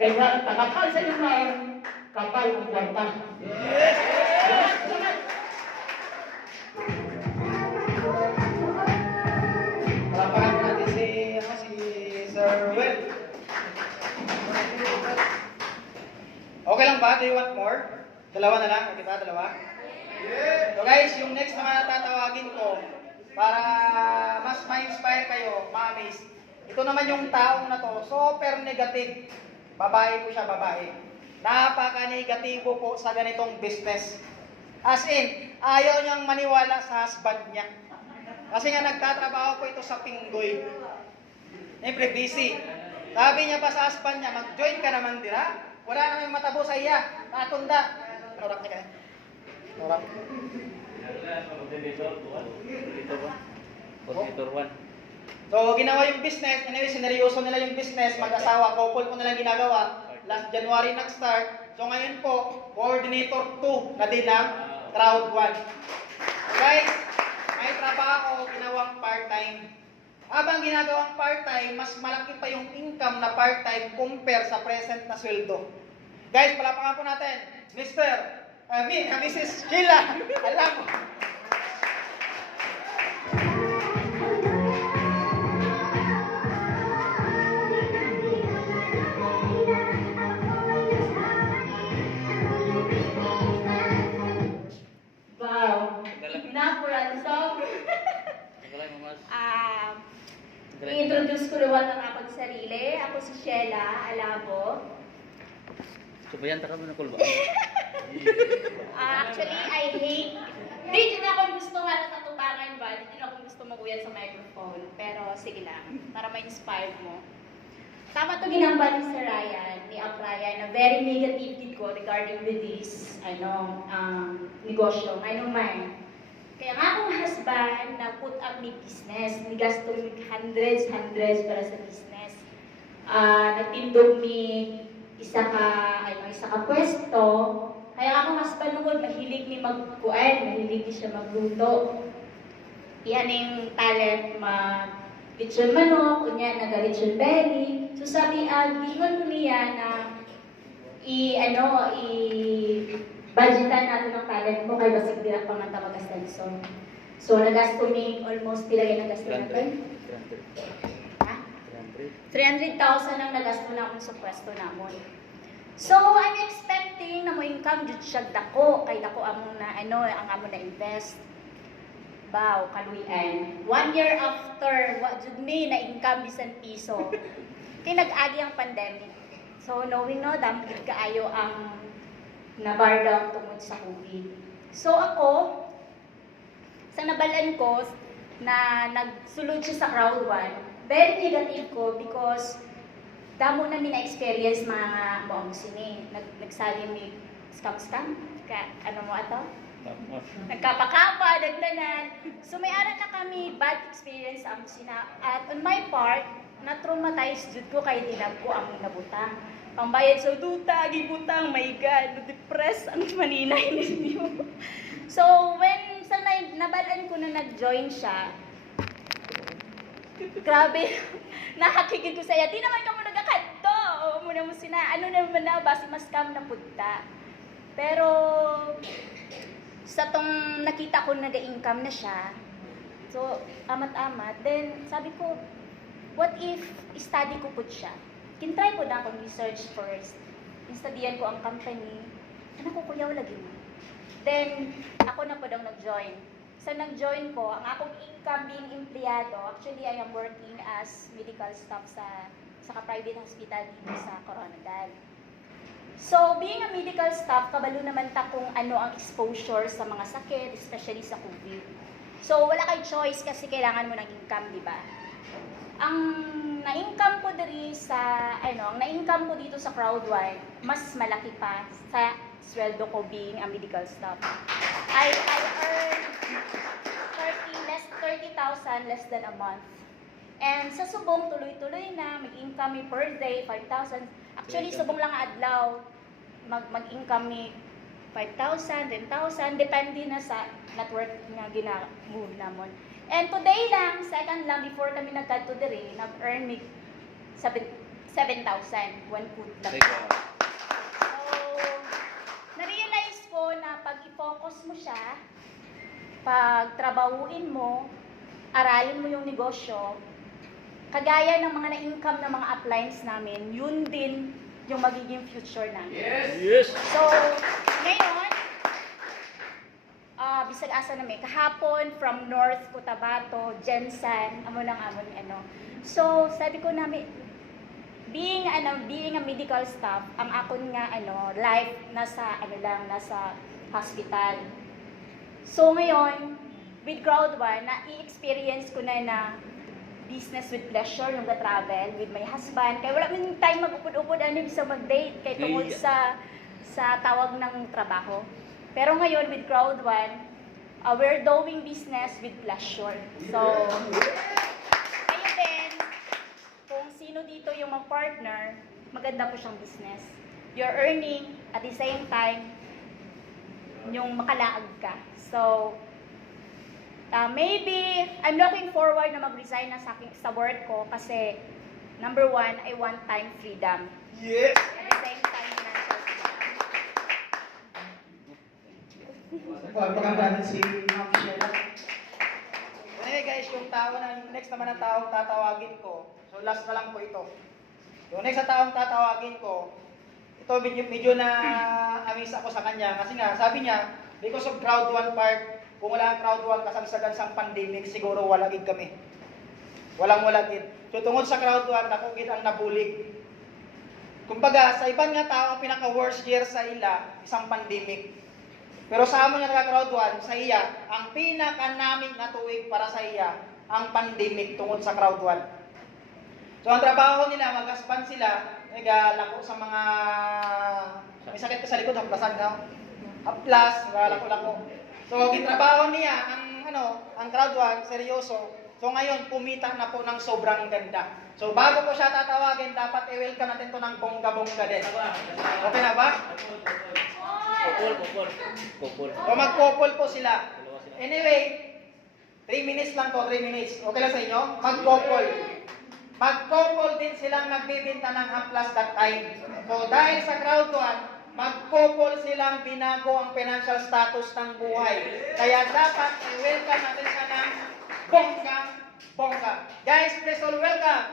Kaya kakapal sa inyo naon, kapal ang kwarta. Salamat! Palapakan po natin si Sir Will. Okay lang ba? Do you want more? Dalawa na lang? Okay ba? Dalawa? So guys, yung next naman na tatawagin ko para mas ma-inspire kayo, ma-amaze. Ito naman yung taong na to, super negative. Babae po siya, babae. Napaka-negatibo po sa ganitong business. As in, ayaw niyang maniwala sa husband niya. Kasi nga nagtatrabaho po ito sa Pinggoy. Siyempre busy. Sabi niya pa sa husband niya, mag-join ka naman dira. Wala namang matabo sa iya. Natunda. Norak niya kaya. Norak. Coordinator 1. So, ginawa yung business. Anyway, sineryoso nila yung business. Mag-asawa, couple po nilang ginagawa. Last January nag-start. So, ngayon po, coordinator 2 na din ng crowd 1. Guys, may trabaho, ginawang part-time. Habang ginagawang part-time, mas malaki pa yung income na part-time compare sa present na sweldo. Guys, palapakan po natin, Mrs. Sheila. Alam mo. Wow. Napuran song. Tagalay mo mas. I-introduce ko naman ang akong sarili. Ako si Sheila Alabo. Subayan ta ka mo na kulba. Actually, I hate... Di din ako gusto nga sa tupangan ba? Di din ako gusto maguyat sa microphone. Pero sige lang, para ma-inspire mo. Tama to ginambal ni Sir Ryan, ni Ap Ryan, na very negative kid ko regarding with this, negosyo. I know mine. Kaya nga akong husband na put up ni business, ni gastong hundreds para sa business. Nagtindog ni isa ka pwesto. Kaya akong husband nungod, mahilig ni magkuan, mahilig ni siya magluto. Yan yung talent lechon manok, kunya naga-lechon belly. So sabi, giwan ko niya na budgetan natin ng talent ko kay basig dira pa nga magasten. So nagasto mi almost pila yung nagasto natin? 300,000 ang nagasto na akong sa pwesto namon. So I'm expecting na mo income jud siya dako kay dako among na ang among na invest. Wow, kaluyan. 1 year after, what jud mi na income bisan piso. Kay nag-agi ang pandemic. So knowing no, damgid kaayo ang na-bar down tungod sa COVID. So ako, sa nabalan ko na nagsulod siya sa crowd 1, very negative ko because damo na mi na-experience mga maong sini. Nagsali mi scam? Ano mo ato? Nagkapakapa, naglanan. So may ara na kami bad experience sa sina. At on my part, na-traumatize jud ko kay dinag ko ang nabutang. Pambayad sa duta, gibutang, my God, depressed ang maninay ninyo. So when sa nabalan ko na nag-join siya, grabe, nakakigid ko saya. Di naman ka mo nagakadto. O muna mo sina, ano naman na, basi mas scam na punta. Pero, sa tong nakita ko nag-income na siya, so, amat-amat, then sabi ko, what if study ko po siya? Kintry ko na akong research first. Instadiyan ko ang company. Ano ko kuyaw lagi mo? Then, ako na po daw nag-join. Sa nag-join ko, ang akong income being empleyado, actually I am working as medical staff sa private hospital dito sa Coronadal. So, being a medical staff, kabalo naman ta kung ano ang exposure sa mga sakit, especially sa COVID. So, wala kay choice kasi kailangan mo ng income, di ba? Ang na-income ko dito sa Crowdwide, mas malaki pa sa sweldo ko being a medical staff. I earn 30,000 5,000 less than a month. And sa subong, tuloy-tuloy na, mag-income per day, 5,000. Actually, subong lang adlaw, mag-income 5,000, 10,000, depende na sa network nga ginamove namon. And today lang, second lang, before kami nagkadto diri, nag-earn me 7,000, one food lang. So, na-realize ko na pag i-focus mo siya, pag trabahuin mo, aralin mo yung negosyo, kagaya ng mga na-income ng mga uplines namin, yun din yung magiging future namin. Yes! So, ngayon, bisag asa namin, kahapon from North Cotabato, Jensen, amon. So, sabi ko namin, being a medical staff, ang akon nga life nasa hospital. So ngayon, with Crowd 1, na-i-experience ko na business with pleasure nung travel with my husband. Kaya wala man time mag-upod-upod sa mag-date kay tungkol sa tawag ng trabaho. Pero ngayon with Crowd 1, we're doing business with pleasure. So, kayo din, kung sino dito yung mag-partner, maganda po siyang business. You're earning at the same time yung makalaag ka. So, maybe, I'm looking forward na mag-resign na sa work ko kasi, number one, I want time freedom. Yes! At the same time, financial freedom. Pagpaganda si Ma'am Sheila. Anyway guys, yung next naman na taong tatawagin ko, so last na lang po ito. Yung next na taong tatawagin ko, ito medyo na amaze ako sa kanya kasi nga, sabi niya, because of Crowd 1 part, kung wala ang Crowd 1 kasagsagan sang pandemic, siguro walagid kami. Walang walagid. So tungod sa Crowd 1, nakugid ang nabulig. Kumbaga, sa ibang nga tao, ang pinaka-worst year sa ila, isang pandemic. Pero sa amon nga naka-Crowd 1, sa iya, ang pinaka-naming na tuig para sa iya, ang pandemic tungod sa Crowd 1. So ang trabaho nila, mag-aspan sila, nagalako sa mga, may sakit ka sa likod, haplasan ka. Haplas, nagalako-lako. So, gitrabaho niya ang Crowd 1, seryoso. So, ngayon, pumita na po ng sobrang ganda. So, bago po siya tatawagin, dapat i-welcome natin to ng bongga-bongga din. Okay na ba? Kupol. So, mag-couple po sila. Anyway, 3 minutes lang to, 3 minutes. Okay lang sa inyo? Mag-couple. Mag-couple din silang nagbibinta ng haplas that time. So, dahil sa Crowd 1, mag-couple silang binago ang financial status ng buhay. Kaya dapat i-welcome natin siya ng bongga-bongga. Guys, please all welcome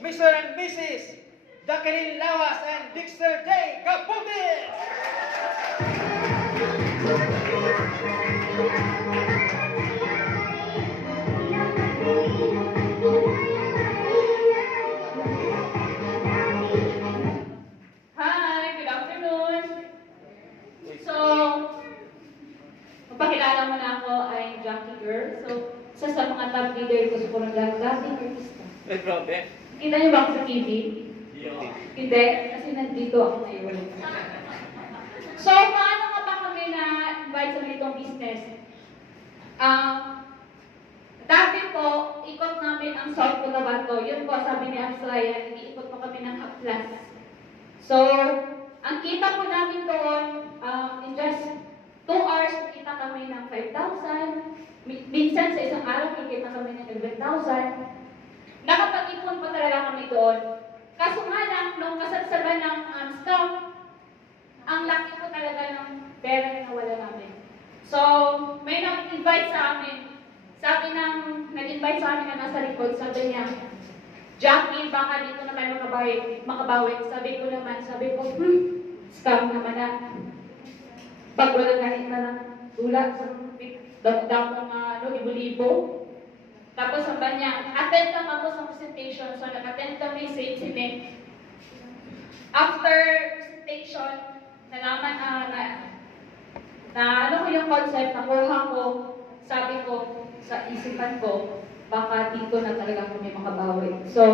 Mr. and Mrs. Jacqueline Lawas and Dexter J. Caputis! Hi, good afternoon. So, magpakilala mo na ako ay Jackie Girl. So, isa sa mga top leader ko sa Coronado, dating artista. Grabe. Kita niyo ba ako sa TV? Hindi, kasi nandito ako ngayon. So, paano nga ba kami na-invite sa ganitong business? Dati po, ikot namin ang South Cotabato. Yun po, sabi ni Absalaya, nag-iikot po kami ng haplas. So, ang kita po namin doon, in just 2 hours, kita kami ng 5,000. Minsan sa isang araw, kikita kami ng 11,000. Nakapag-ipon pa talaga kami doon. Kaso nga lang, nung kasagsagan ng scam, ang laki po talaga ng pera na nawala namin. So, may nag-invite sa amin. Sabi nag-invite sa amin na nasa likod, sabi niya, Jackie, baka dito na tayo makabawi. Sabi ko, scam naman na. Pag wala kahit na lang tulad sa dakong ibu-libo. Tapos sabi niya, attend lang ako sa presentation. So, nag-attend kami sa incident. After presentation, nalaman na ano ko yung concept, nakuha ko, sabi ko, sa isipan ko, baka dito na talaga kami makabawi. So,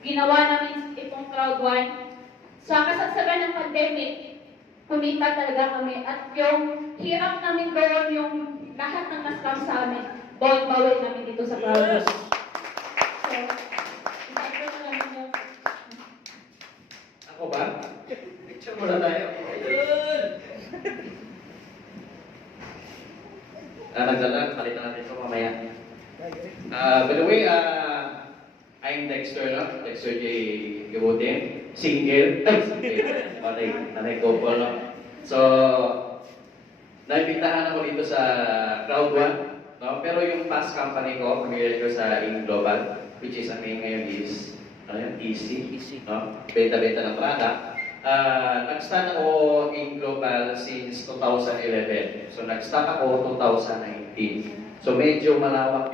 ginawa namin itong Crowd 1. Sa kasagsagan ng pandemic, kumita talaga kami. At yung hirap namin doon, yung lahat ng na-scam sa amin, bond bawi namin dito sa Crowd. So, isang na lang yun. Ako ba? Picture muna tayo. Nagdala, palitan natin ito mamaya. By the way, I'm Dexter, no? Dexter J. Gabote. Single. Ay, single. Nanay ko po, no? So, naimbitahan ako dito sa Crowd One, no? Pero yung past company ko, familiar ko sa In Global, which is ang name ngayon is, ano yan? Easy. No? Benta-benta ng product. Nag-start ako in Global since 2011. So, nag-start ako 2019. So, medyo malawak